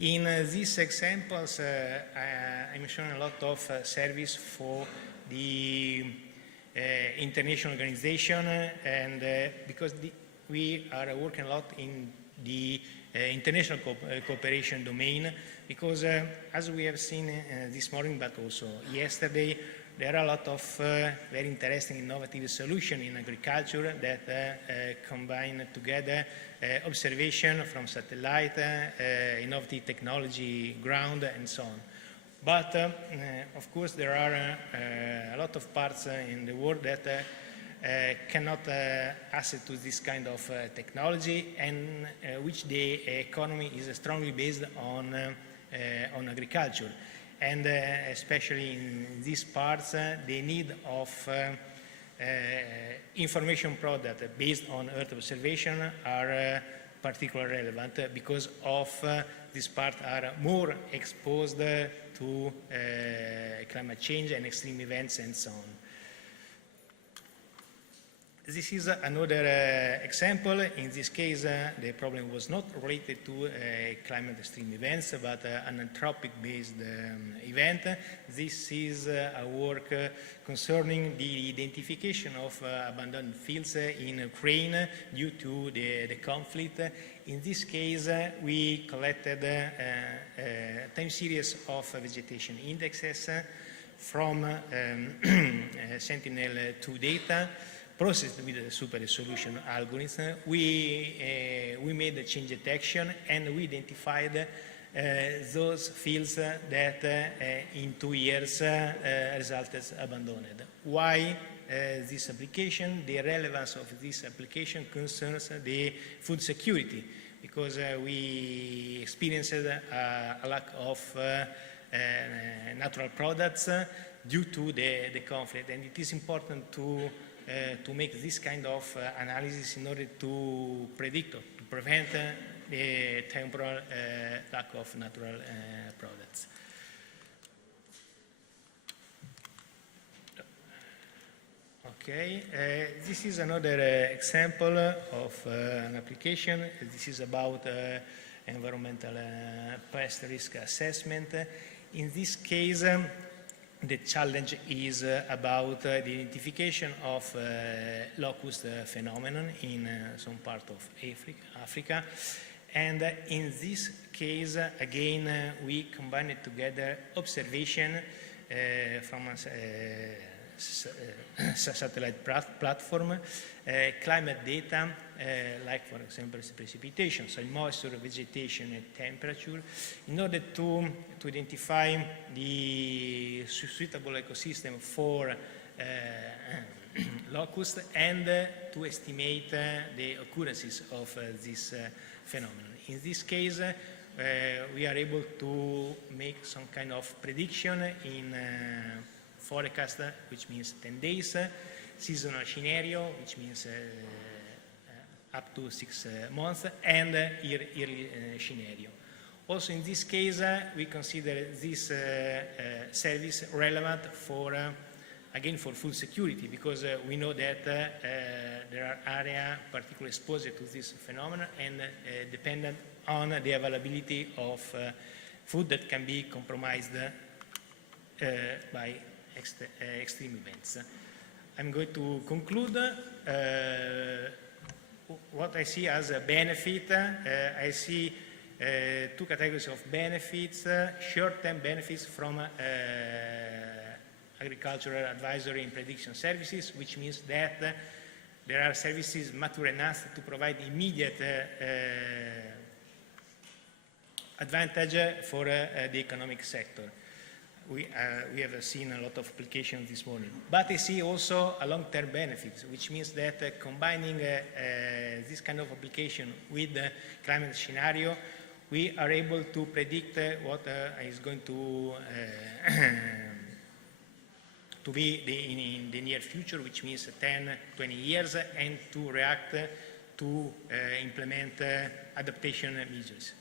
In these examples, I'm showing a lot of service for the international organization, and because we are working a lot in the international cooperation domain, because as we have seen this morning, but also yesterday, there are a lot of very interesting innovative solutions in agriculture that combine together observation from satellite, innovative technology, ground, and so on. But of course, there are a lot of parts in the world that cannot access to this kind of technology, and which the economy is strongly based on agriculture. And especially in these parts, the need of information product based on Earth observation are particularly relevant, because of these parts are more exposed to climate change and extreme events and so on. This is another example. In this case, the problem was not related to climate extreme events, but an anthropic-based event. This is a work concerning the identification of abandoned fields in Ukraine due to the conflict. In this case, we collected a time series of vegetation indexes from Sentinel-2 data, processed with a super resolution algorithm. We made a change detection and we identified those fields that in 2 years resulted abandoned. Why this application? The relevance of this application concerns the food security, because we experienced a lack of natural products due to the conflict, and it is important to make this kind of analysis in order to predict or to prevent the temporal lack of natural products. Okay, this is another example of an application. This is about environmental pest risk assessment. In this case, the challenge is about the identification of locust phenomenon in some part of Africa. And in this case, again, we combined together observation from a satellite platform, climate data, like for example precipitation, soil moisture, vegetation, and temperature, in order to identify the suitable ecosystem for locusts and to estimate the occurrences of this phenomenon. In this case, we are able to make some kind of prediction in forecast, which means 10 days, seasonal scenario, which means up to 6 months, and yearly scenario. Also in this case, we consider this service relevant for, again, for food security, because we know that there are areas particularly exposed to this phenomenon and dependent on the availability of food that can be compromised by extreme events. I'm going to conclude. What I see as a benefit, I see 2 categories of benefits: short-term benefits from agricultural advisory and prediction services, which means that there are services mature enough to provide immediate advantage for the economic sector. We have seen a lot of applications this morning. But I see also a long-term benefits, which means that combining this kind of application with the climate scenario, we are able to predict what is going to be in the near future, which means 10, 20 years, and to react to implement adaptation measures.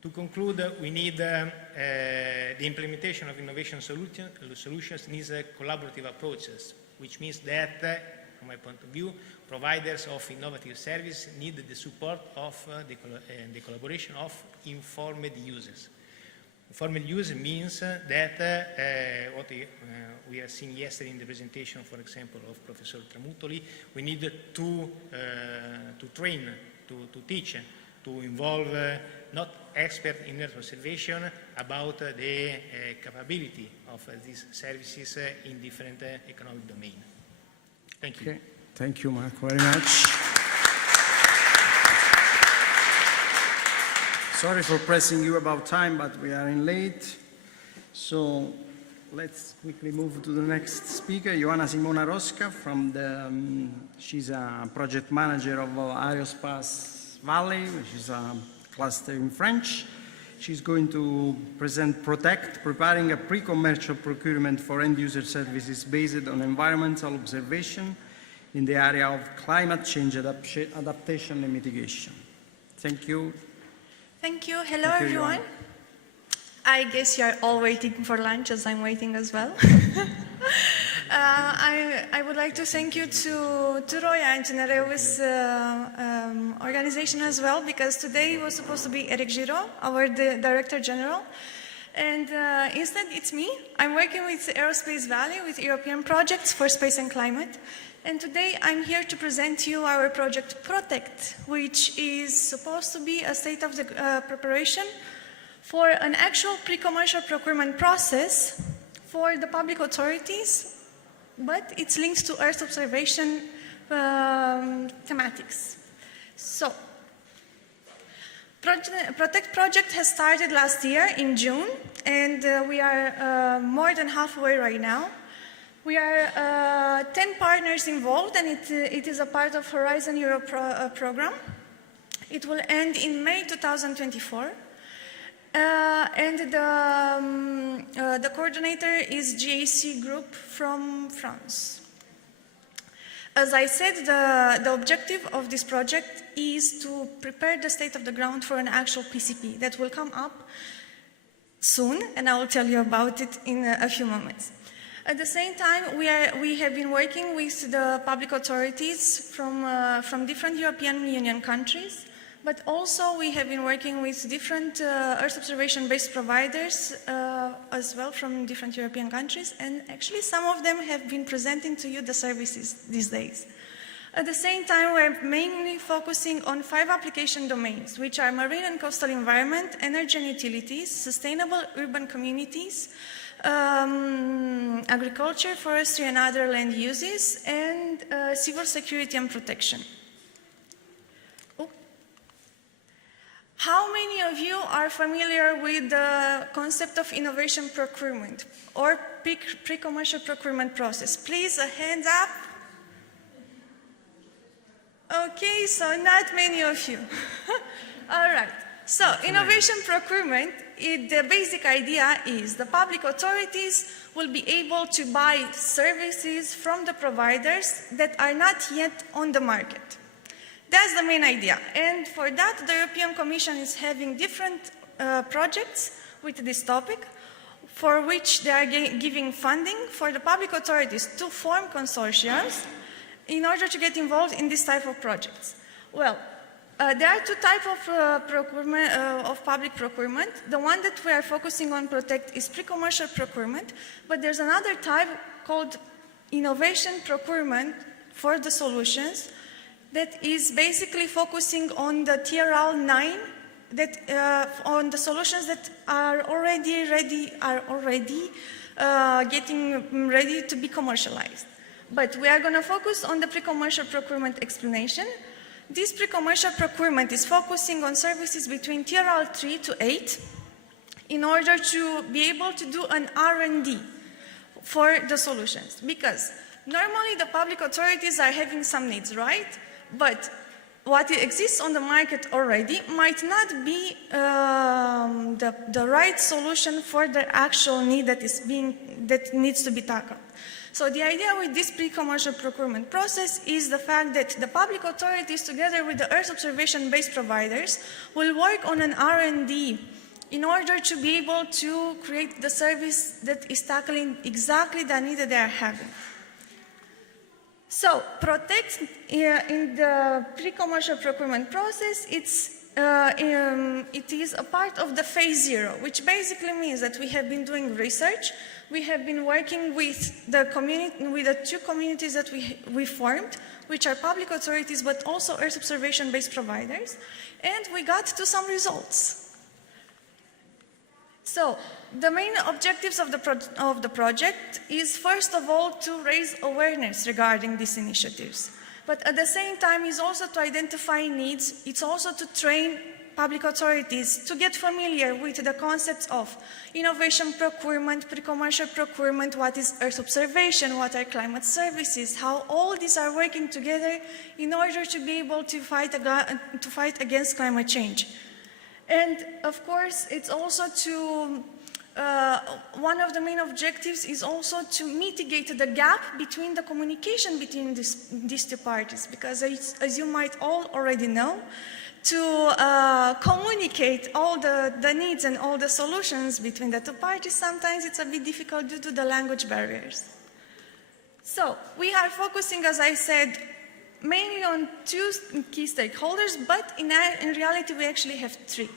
To conclude, we need the implementation of innovation solutions needs collaborative approaches, which means that, from my point of view, providers of innovative service need the support of the collaboration of informed users. Informed use means that what we have seen yesterday in the presentation, for example, of Professor Tramutoli, we need to train, to teach, to involve not experts in Earth observation about the capability of these services in different economic domains. Thank you. Okay. Thank you, Marco, very much. Sorry for pressing you about time, but we are in late. So let's quickly move to the next speaker, Joanna Simona Rosca from the, she's a project manager of Aerospace Valley, which is a cluster in French. She's going to present Protect, preparing a pre-commercial procurement for end-user services based on environmental observation in the area of climate change adaptation and mitigation. Thank you. Thank you. Hello, everyone. I guess you're all waiting for lunch, as I'm waiting as well. I would like to thank you to Roya and to Nereus organization as well, because today was supposed to be Eric Giraud, our Director General. And instead, it's me. I'm working with Aerospace Valley, with European projects for space and climate. And today, I'm here to present you our project Protect, which is supposed to be a state-of-the preparation for an actual pre-commercial procurement process for the public authorities, but it's linked to Earth observation thematics. So, Protect project has started last year in June, and we are more than halfway right now. We are 10 partners involved, and it is a part of Horizon Europe program. It will end in May 2024. And the coordinator is GAC Group from France. As I said, the objective of this project is to prepare the state of the ground for an actual PCP that will come up soon, and I will tell you about it in a few moments. At the same time, we have been working with the public authorities from different European Union countries, but also we have been working with different Earth observation-based providers as well from different European countries, and actually some of them have been presenting to you the services these days. At the same time, we're mainly focusing on 5 application domains, which are marine and coastal environment, energy and utilities, sustainable urban communities, agriculture, forestry and other land uses, and civil security and protection. How many of you are familiar with the concept of innovation procurement or pre-commercial procurement process? Please, a hand up. Okay, so not many of you. All right. So, innovation procurement, the basic idea is the public authorities will be able to buy services from the providers that are not yet on the market. That's the main idea. And for that, the European Commission is having different projects with this topic, for which they are giving funding for the public authorities to form consortiums in order to get involved in this type of projects. Well, there are 2 types of public procurement. The one that we are focusing on Protect is pre-commercial procurement, but there's another type called innovation procurement for the solutions that is basically focusing on the TRL 9, on the solutions that are already getting ready to be commercialized. But we are going to focus on the pre-commercial procurement explanation. This pre-commercial procurement is focusing on services between TRL 3 to 8 in order to be able to do an R&D for the solutions. Because normally the public authorities are having some needs, right? But what exists on the market already might not be the right solution for the actual need that needs to be tackled. So the idea with this pre-commercial procurement process is the fact that the public authorities, together with the Earth observation-based providers, will work on an R&D in order to be able to create the service that is tackling exactly the need that they are having. So, Protect in the pre-commercial procurement process, it is a part of the phase 0, which basically means that we have been doing research. We have been working with the 2 communities that we formed, which are public authorities, but also Earth observation-based providers, and we got to some results. So, the main objectives of the project is, first of all, to raise awareness regarding these initiatives. But at the same time, is also to identify needs. It's also to train public authorities to get familiar with the concepts of innovation procurement, pre-commercial procurement, what is Earth observation, what are climate services, how all these are working together in order to be able to fight against climate change. And of course, it's also to, one of the main objectives is also to mitigate the gap between the communication between these 2 parties, because as you might all already know, to communicate all the needs and all the solutions between the 2 parties, sometimes it's a bit difficult due to the language barriers. So we are focusing, as I said, mainly on two key stakeholders, but in reality we actually have three.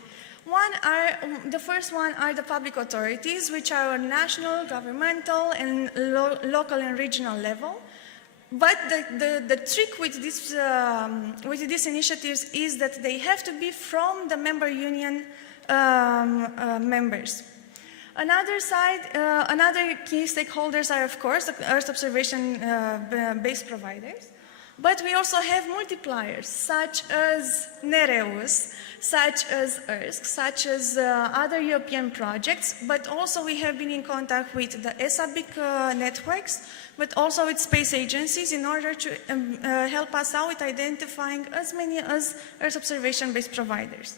The first one are the public authorities, which are on national, governmental, and local and regional level. But the trick with these initiatives is that they have to be from the member union members. Another key stakeholders are, of course, the Earth observation-based providers. But we also have multipliers, such as Nereus, such as ERSC, such as other European projects, but also we have been in contact with the ESABIC networks, but also with space agencies in order to help us out with identifying as many as Earth observation-based providers.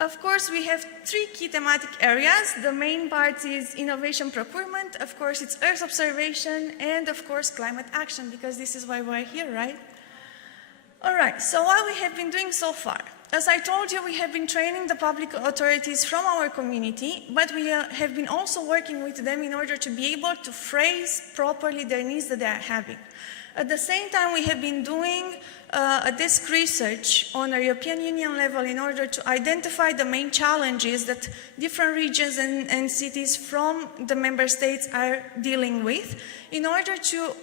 Of course, we have three key thematic areas. The main part is innovation procurement, of course it's Earth observation, and of course climate action, because this is why we're here, right? All right, so what we have been doing so far? As I told you, we have been training the public authorities from our community, but we have been also working with them in order to be able to phrase properly their needs that they are having. At the same time, we have been doing a desk research on a European Union level in order to identify the main challenges that different regions and cities from the member states are dealing with, in order to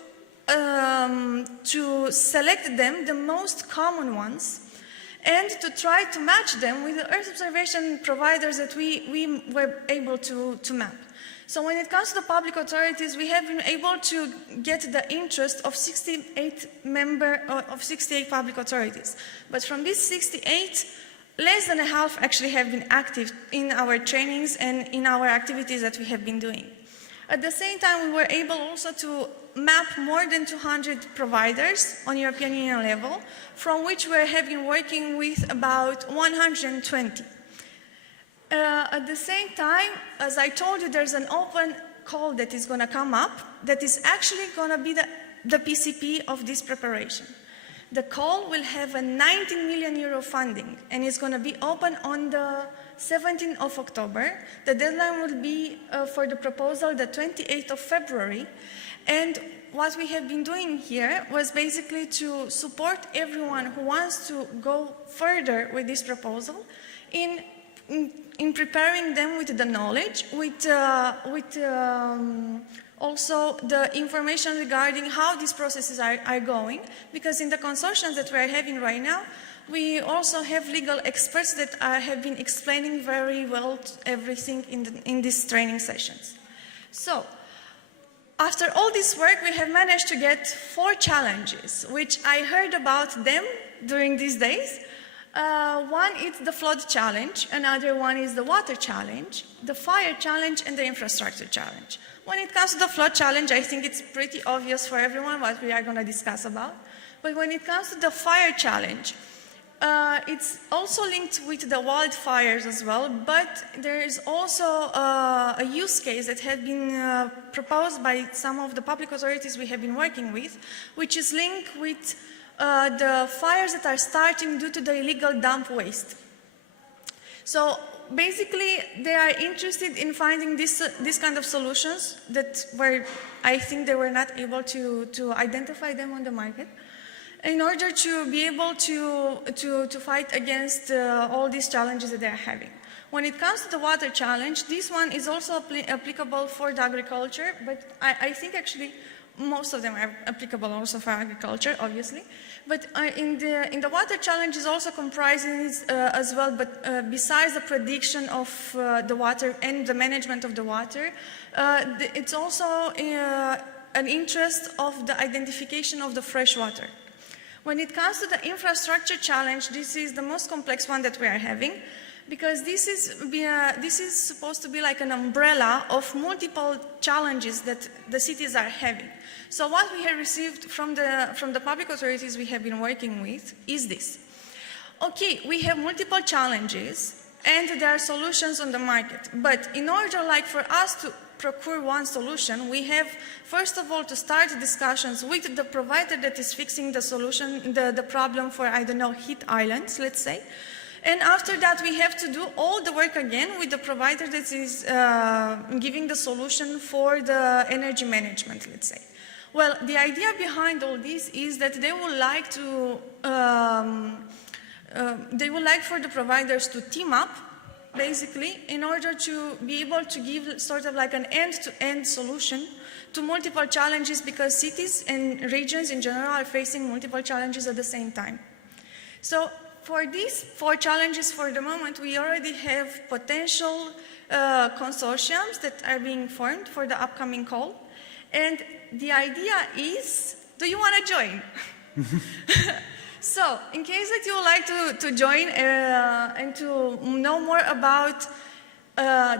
select them, the most common ones, and to try to match them with the Earth observation providers that we were able to map. So when it comes to the public authorities, we have been able to get the interest of 68 public authorities. But from these 68, less than a half actually have been active in our trainings and in our activities that we have been doing. At the same time, we were able also to map more than 200 providers on European Union level, from which we have been working with about 120. At the same time, as I told you, there's an open call that is going to come up that is actually going to be the PCP of this preparation. The call will have a 19 million euro funding, and it's going to be open on the 17th of October. The deadline will be for the proposal the 28th of February. And what we have been doing here was basically to support everyone who wants to go further with this proposal in preparing them with the knowledge, with also the information regarding how these processes are going, because in the consortiums that we are having right now, we also have legal experts that have been explaining very well everything in these training sessions. So, after all this work, we have managed to get 4 challenges, which I heard about them during these days. One is the flood challenge, another one is the water challenge, the fire challenge, and the infrastructure challenge. When it comes to the flood challenge, I think it's pretty obvious for everyone what we are going to discuss about. But when it comes to the fire challenge, it's also linked with the wildfires as well, but there is also a use case that had been proposed by some of the public authorities we have been working with, which is linked with the fires that are starting due to the illegal dump waste. So basically, they are interested in finding this kind of solutions that were, I think they were not able to identify them on the market, in order to be able to fight against all these challenges that they are having. When it comes to the water challenge, this one is also applicable for the agriculture, but I think actually most of them are applicable also for agriculture, obviously. But in the water challenge is also comprising as well, but besides the prediction of the water and the management of the water, it's also an interest of the identification of the fresh water. When it comes to the infrastructure challenge, this is the most complex one that we are having, because this is supposed to be like an umbrella of multiple challenges that the cities are having. So what we have received from the public authorities we have been working with is this. Okay, we have multiple challenges and there are solutions on the market, but in order for us to procure one solution, we have first of all to start discussions with the provider that is fixing the solution, the problem for, I don't know, heat islands, let's say. And after that, we have to do all the work again with the provider that is giving the solution for the energy management, let's say. Well, the idea behind all this is that they would like to, for the providers to team up, basically, in order to be able to give sort of like an end-to-end solution to multiple challenges, because cities and regions in general are facing multiple challenges at the same time. So for these 4 challenges for the moment, we already have potential consortiums that are being formed for the upcoming call. And the idea is, do you want to join? So, in case that you would like to join and to know more about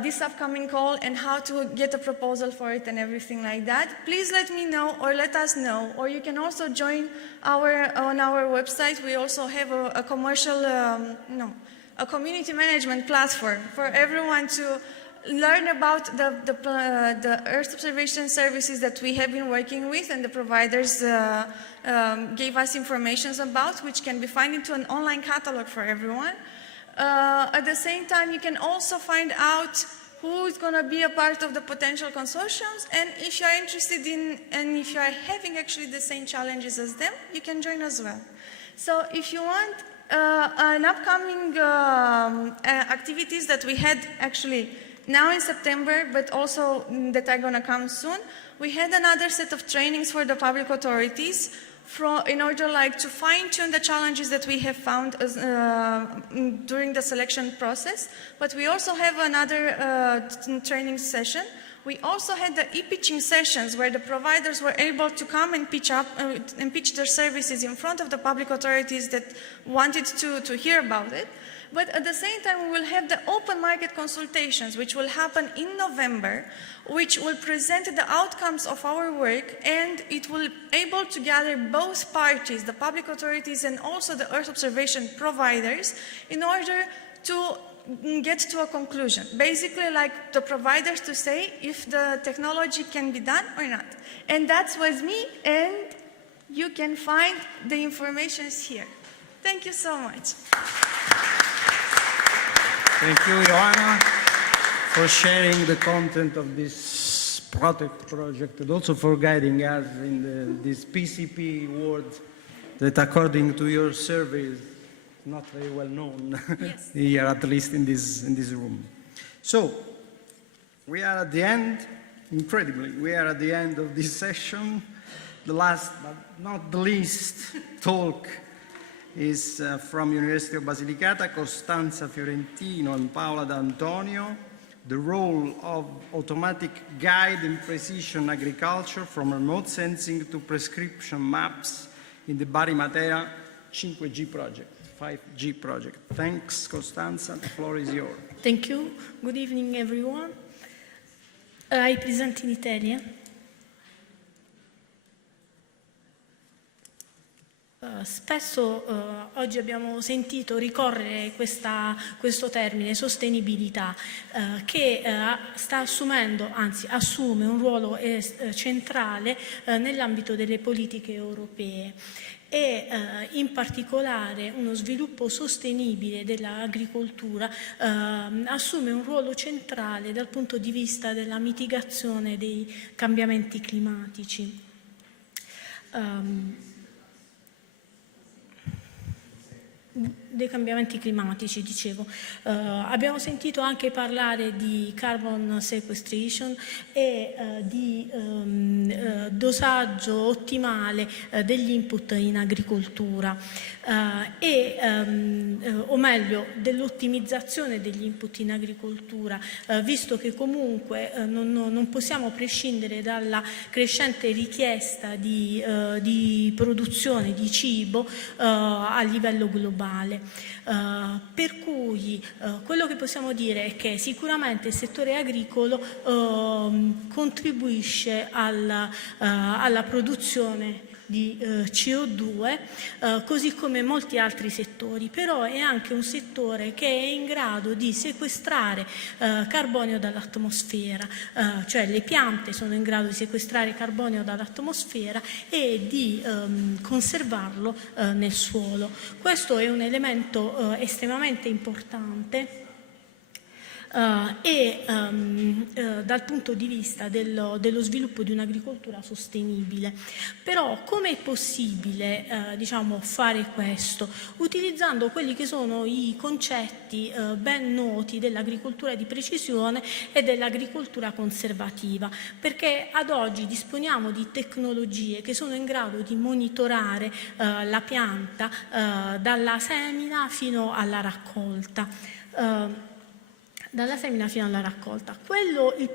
this upcoming call and how to get a proposal for it and everything like that, please let me know or let us know. Or you can also join on our website. We also have a commercial, a community management platform for everyone to learn about the Earth observation services that we have been working with and the providers gave us information about, which can be found into an online catalog for everyone. At the same time, you can also find out who is going to be a part of the potential consortiums, and if you are interested in, and if you are having actually the same challenges as them, you can join as well. So if you want an upcoming activities that we had actually now in September, but also that are going to come soon, we had another set of trainings for the public authorities in order to fine-tune the challenges that we have found during the selection process. But we also have another training session. We also had the e-pitching sessions where the providers were able to come and pitch their services in front of the public authorities that wanted to hear about it. But at the same time, we will have the open market consultations, which will happen in November, which will present the outcomes of our work, and it will be able to gather both parties, the public authorities and also the Earth observation providers, in order to get to a conclusion. Basically, like the providers to say if the technology can be done or not. And that's with me, and you can find the information here. Thank you so much. Thank you, Ioana, for sharing the content of this project and also for guiding us in this PCP world that, according to your survey, is not very well known here, at least in this room. So, we are at the end, incredibly, we are at the end of this session. The last but not the least talk is from University of Basilicata, Costanza Fiorentino and Paola D'Antonio, the role of automatic guide in precision agriculture from remote sensing to prescription maps in the Bari Matera 5G project. 5G project. Thanks, Costanza. The floor is yours. Thank you. Good evening, everyone. I present in Italian. Spesso oggi abbiamo sentito ricorrere questo termine, sostenibilità, che sta assumendo, anzi assume un ruolo centrale nell'ambito delle politiche europee e in particolare uno sviluppo sostenibile dell'agricoltura assume un ruolo centrale dal punto di vista della mitigazione dei cambiamenti climatici. Dei cambiamenti climatici, dicevo. Abbiamo sentito anche parlare di carbon sequestration e di dosaggio ottimale degli input in agricoltura o meglio dell'ottimizzazione degli input in agricoltura, visto che comunque non possiamo prescindere dalla crescente richiesta di produzione di cibo a livello globale. Per cui quello che possiamo dire è che sicuramente il settore agricolo contribuisce alla produzione di CO2, così come molti altri settori, però è anche un settore che è in grado di sequestrare carbonio dall'atmosfera, cioè le piante sono in grado di sequestrare carbonio dall'atmosfera e di conservarlo nel suolo. Questo è un elemento estremamente importante e dal punto di vista dello sviluppo di un'agricoltura sostenibile. Però come è possibile fare questo? Utilizzando quelli che sono i concetti ben noti dell'agricoltura di precisione e dell'agricoltura conservativa, perché ad oggi disponiamo di tecnologie che sono in grado di monitorare la pianta dalla semina fino alla raccolta. Il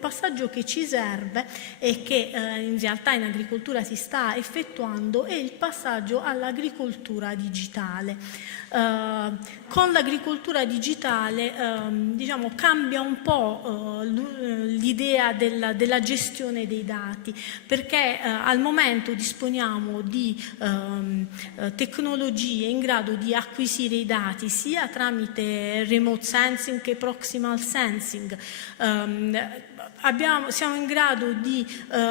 passaggio che ci serve e che in realtà in agricoltura si sta effettuando è il passaggio all'agricoltura digitale. Con l'agricoltura digitale cambia un po' l'idea della gestione dei dati, perché al momento disponiamo di tecnologie in grado di acquisire i dati sia tramite remote sensing che proximal sensing. Siamo in grado di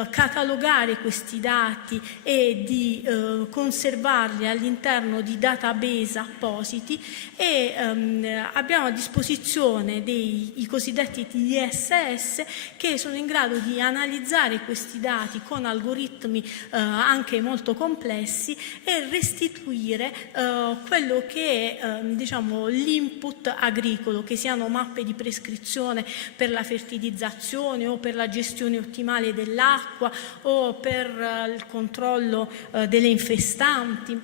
catalogare questi dati e di conservarli all'interno di database appositi e abbiamo a disposizione i cosiddetti TDSS che sono in grado di analizzare questi dati con algoritmi anche molto complessi e restituire quello che è l'input agricolo, che siano mappe di prescrizione per la fertilizzazione o per la gestione ottimale dell'acqua o per il controllo delle infestanti,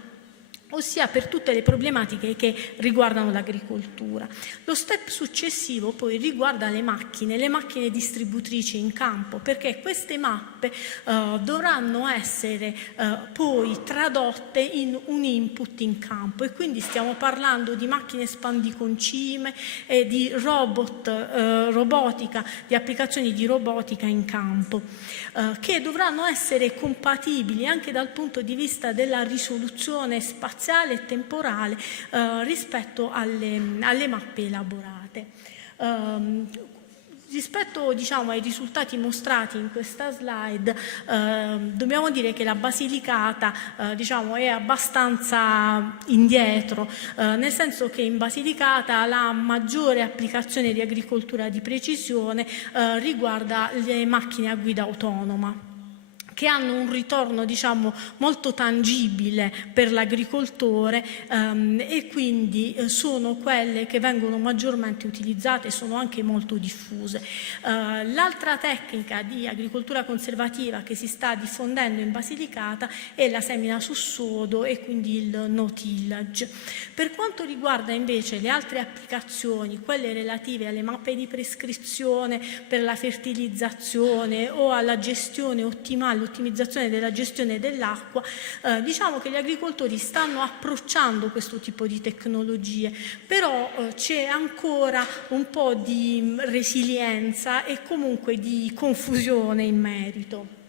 ossia per tutte le problematiche che riguardano l'agricoltura. Lo step successivo poi riguarda le macchine distributrici in campo, perché queste mappe dovranno essere poi tradotte in un input in campo, e quindi stiamo parlando di macchine spandiconcime e di robotica, di applicazioni di robotica in campo, che dovranno essere compatibili anche dal punto di vista della risoluzione spaziale e temporale rispetto alle mappe elaborate. Rispetto ai risultati mostrati in questa slide, dobbiamo dire che la Basilicata è abbastanza indietro, nel senso che in Basilicata la maggiore applicazione di agricoltura di precisione riguarda le macchine a guida autonoma, che hanno un ritorno molto tangibile per l'agricoltore e quindi sono quelle che vengono maggiormente utilizzate e sono anche molto diffuse. L'altra tecnica di agricoltura conservativa che si sta diffondendo in Basilicata è la semina su sodo e quindi il no-tillage. Per quanto riguarda invece le altre applicazioni, quelle relative alle mappe di prescrizione per la fertilizzazione o alla gestione ottimale, l'ottimizzazione della gestione dell'acqua, diciamo che gli agricoltori stanno approcciando questo tipo di tecnologie, però c'è ancora un po' di resilienza e comunque di confusione in merito.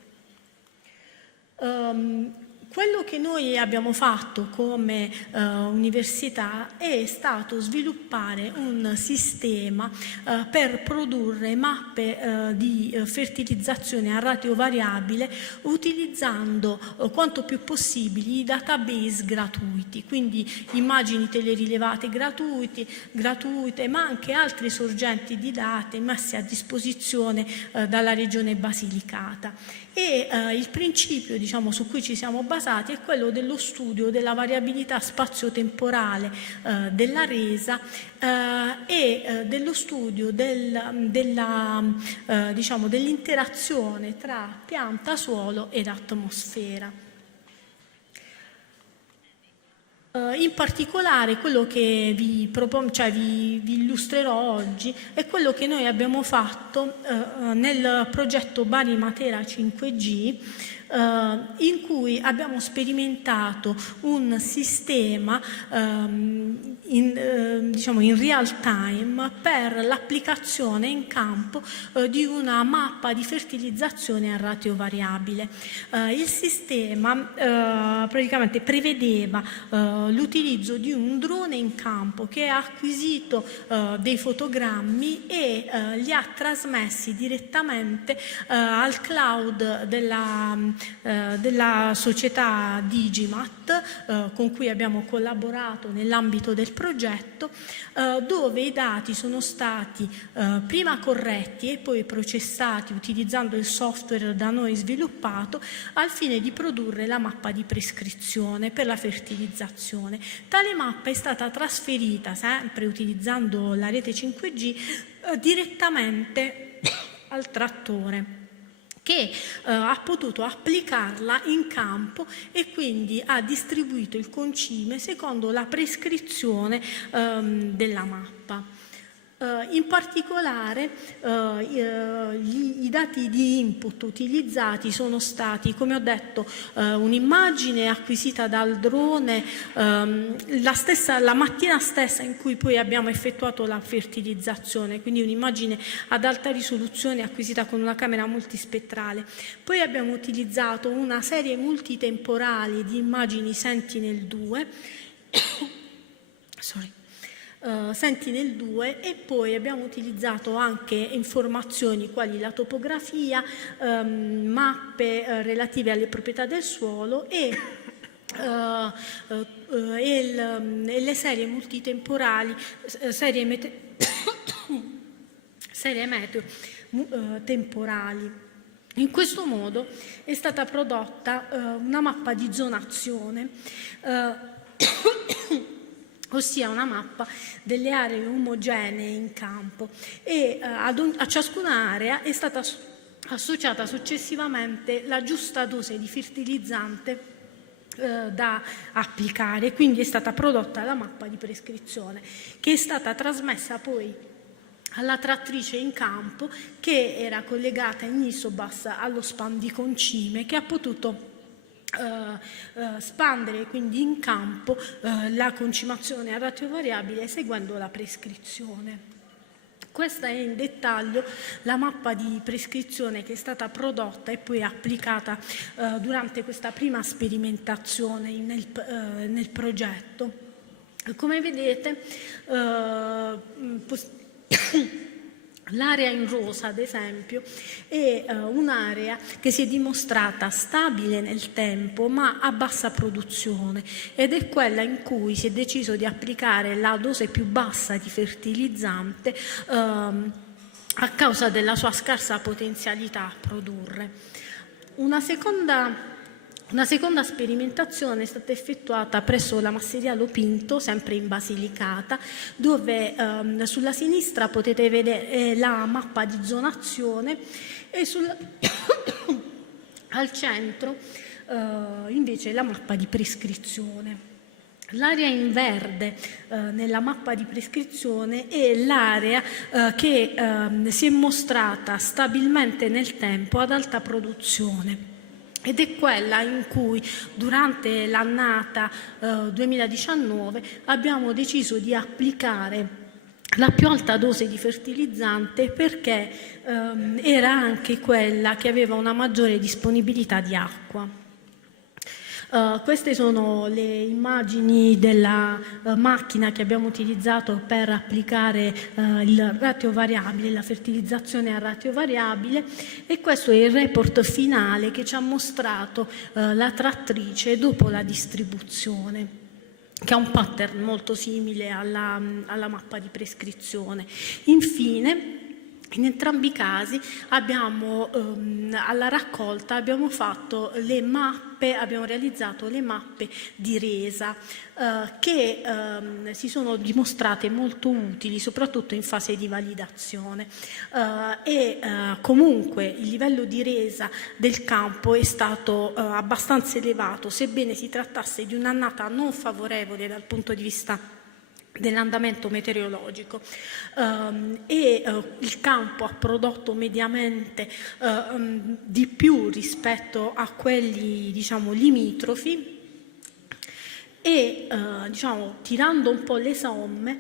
Quello che noi abbiamo fatto come università è stato sviluppare un sistema per produrre mappe di fertilizzazione a ratio variabile utilizzando quanto più possibile i database gratuiti, quindi immagini telerilevate gratuite, ma anche altre sorgenti di dati messe a disposizione dalla Regione Basilicata. E il principio su cui ci siamo basati è quello dello studio della variabilità spazio-temporale della resa e dello studio dell'interazione tra pianta, suolo ed atmosfera. In particolare quello che vi illustrerò oggi è quello che noi abbiamo fatto nel progetto Bari Matera 5G, in cui abbiamo sperimentato un sistema in real time per l'applicazione in campo di una mappa di fertilizzazione a ratio variabile. Il sistema praticamente prevedeva l'utilizzo di un drone in campo che ha acquisito dei fotogrammi e li ha trasmessi direttamente al cloud della società Digimat, con cui abbiamo collaborato nell'ambito del progetto, dove i dati sono stati prima corretti e poi processati utilizzando il software da noi sviluppato al fine di produrre la mappa di prescrizione per la fertilizzazione. Tale mappa è stata trasferita, sempre utilizzando la rete 5G, direttamente al trattore, che ha potuto applicarla in campo e quindi ha distribuito il concime secondo la prescrizione della mappa. In particolare i dati di input utilizzati sono stati, come ho detto, un'immagine acquisita dal drone la mattina stessa in cui poi abbiamo effettuato la fertilizzazione, quindi un'immagine ad alta risoluzione acquisita con una camera multispettrale. Poi abbiamo utilizzato una serie multitemporale di immagini Sentinel-2 Sentinel-2 e poi abbiamo utilizzato anche informazioni quali la topografia, mappe relative alle proprietà del suolo e le serie multitemporali, serie meteo temporali. In questo modo è stata prodotta una mappa di zonazione, ossia una mappa delle aree omogenee in campo, e a ciascuna area è stata associata successivamente la giusta dose di fertilizzante da applicare, quindi è stata prodotta la mappa di prescrizione che è stata trasmessa poi alla trattrice in campo, che era collegata in isobus allo span di concime, che ha potuto spandere quindi in campo la concimazione a ratio variabile seguendo la prescrizione. Questa è in dettaglio la mappa di prescrizione che è stata prodotta e poi applicata durante questa prima sperimentazione nel progetto. Come vedete, l'area in rosa, ad esempio, è un'area che si è dimostrata stabile nel tempo ma a bassa produzione, ed è quella in cui si è deciso di applicare la dose più bassa di fertilizzante a causa della sua scarsa potenzialità a produrre. Una seconda sperimentazione è stata effettuata presso la masseria Lopinto, sempre in Basilicata, dove sulla sinistra potete vedere la mappa di zonazione e al centro invece la mappa di prescrizione. L'area in verde nella mappa di prescrizione è l'area che si è mostrata stabilmente nel tempo ad alta produzione, ed è quella in cui durante l'annata 2019 abbiamo deciso di applicare la più alta dose di fertilizzante, perché era anche quella che aveva una maggiore disponibilità di acqua. Queste sono le immagini della macchina che abbiamo utilizzato per applicare il ratio variabile, la fertilizzazione a ratio variabile, e questo è il report finale che ci ha mostrato la trattrice dopo la distribuzione, che ha un pattern molto simile alla mappa di prescrizione. Infine, in entrambi i casi alla raccolta abbiamo realizzato le mappe di resa che si sono dimostrate molto utili, soprattutto in fase di validazione. Comunque il livello di resa del campo è stato abbastanza elevato, sebbene si trattasse di un'annata non favorevole dal punto di vista dell'andamento meteorologico, il campo ha prodotto mediamente di più rispetto a quelli, diciamo, limitrofi, e diciamo, tirando un po' le somme,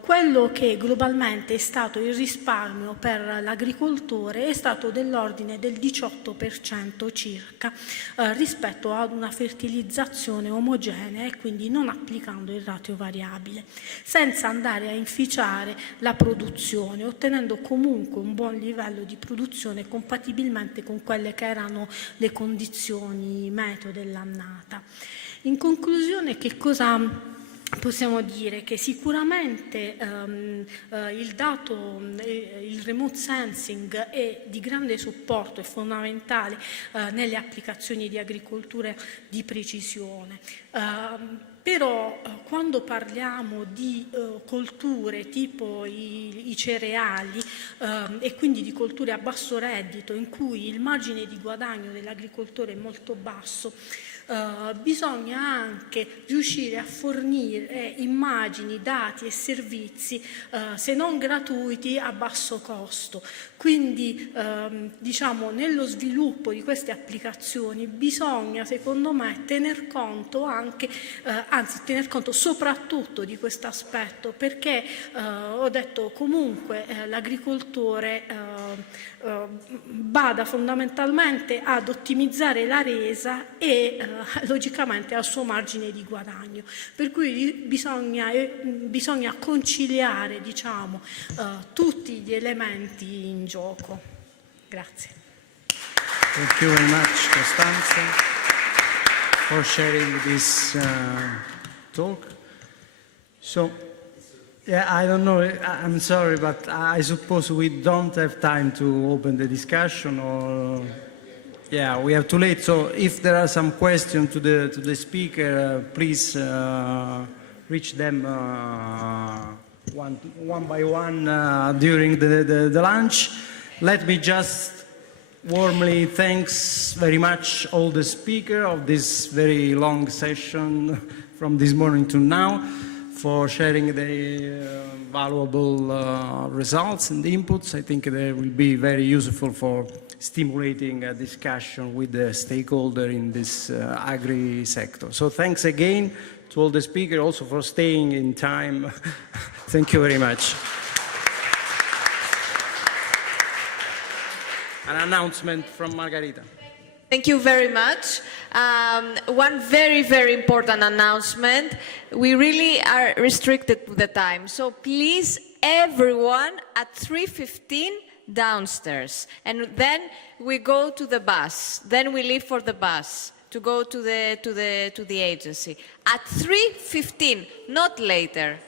quello che globalmente è stato il risparmio per l'agricoltore è stato dell'ordine del 18% circa rispetto ad una fertilizzazione omogenea e quindi non applicando il ratio variabile, senza andare a inficiare la produzione, ottenendo comunque un buon livello di produzione compatibilmente con quelle che erano le condizioni meteo dell'annata. In conclusione, che cosa possiamo dire? Che sicuramente il dato, il remote sensing è di grande supporto e fondamentale nelle applicazioni di agricoltura di precisione. Però quando parliamo di colture tipo i cereali e quindi di colture a basso reddito in cui il margine di guadagno dell'agricoltore è molto basso, bisogna anche riuscire a fornire immagini, dati e servizi se non gratuiti a basso costo. Quindi diciamo nello sviluppo di queste applicazioni bisogna secondo me tener conto anche, anzi tener conto soprattutto di questo aspetto, perché ho detto comunque l'agricoltore bada fondamentalmente ad ottimizzare la resa e logicamente al suo margine di guadagno, per cui bisogna conciliare diciamo, tutti gli elementi in gioco. Grazie. Thank you very much, Costanza, for sharing this talk. So, yeah, I don't know, I'm sorry, but I suppose we don't have time to open the discussion, or yeah, we have too late. So if there are some questions to the speaker, please reach them one by one during the lunch. Let me just warmly thanks very much all the speakers of this very long session from this morning to now for sharing the valuable results and inputs. I think they will be very useful for stimulating a discussion with the stakeholder in this agri sector. So thanks again to all the speakers also for staying in time. Thank you very much. An announcement from Margarita. Thank you very much. One very, very important announcement. We really are restricted to the time. So please, everyone at 3:15 downstairs. And then we go to the bus. Then we leave for the bus to go to the agency. At 3:15, not later.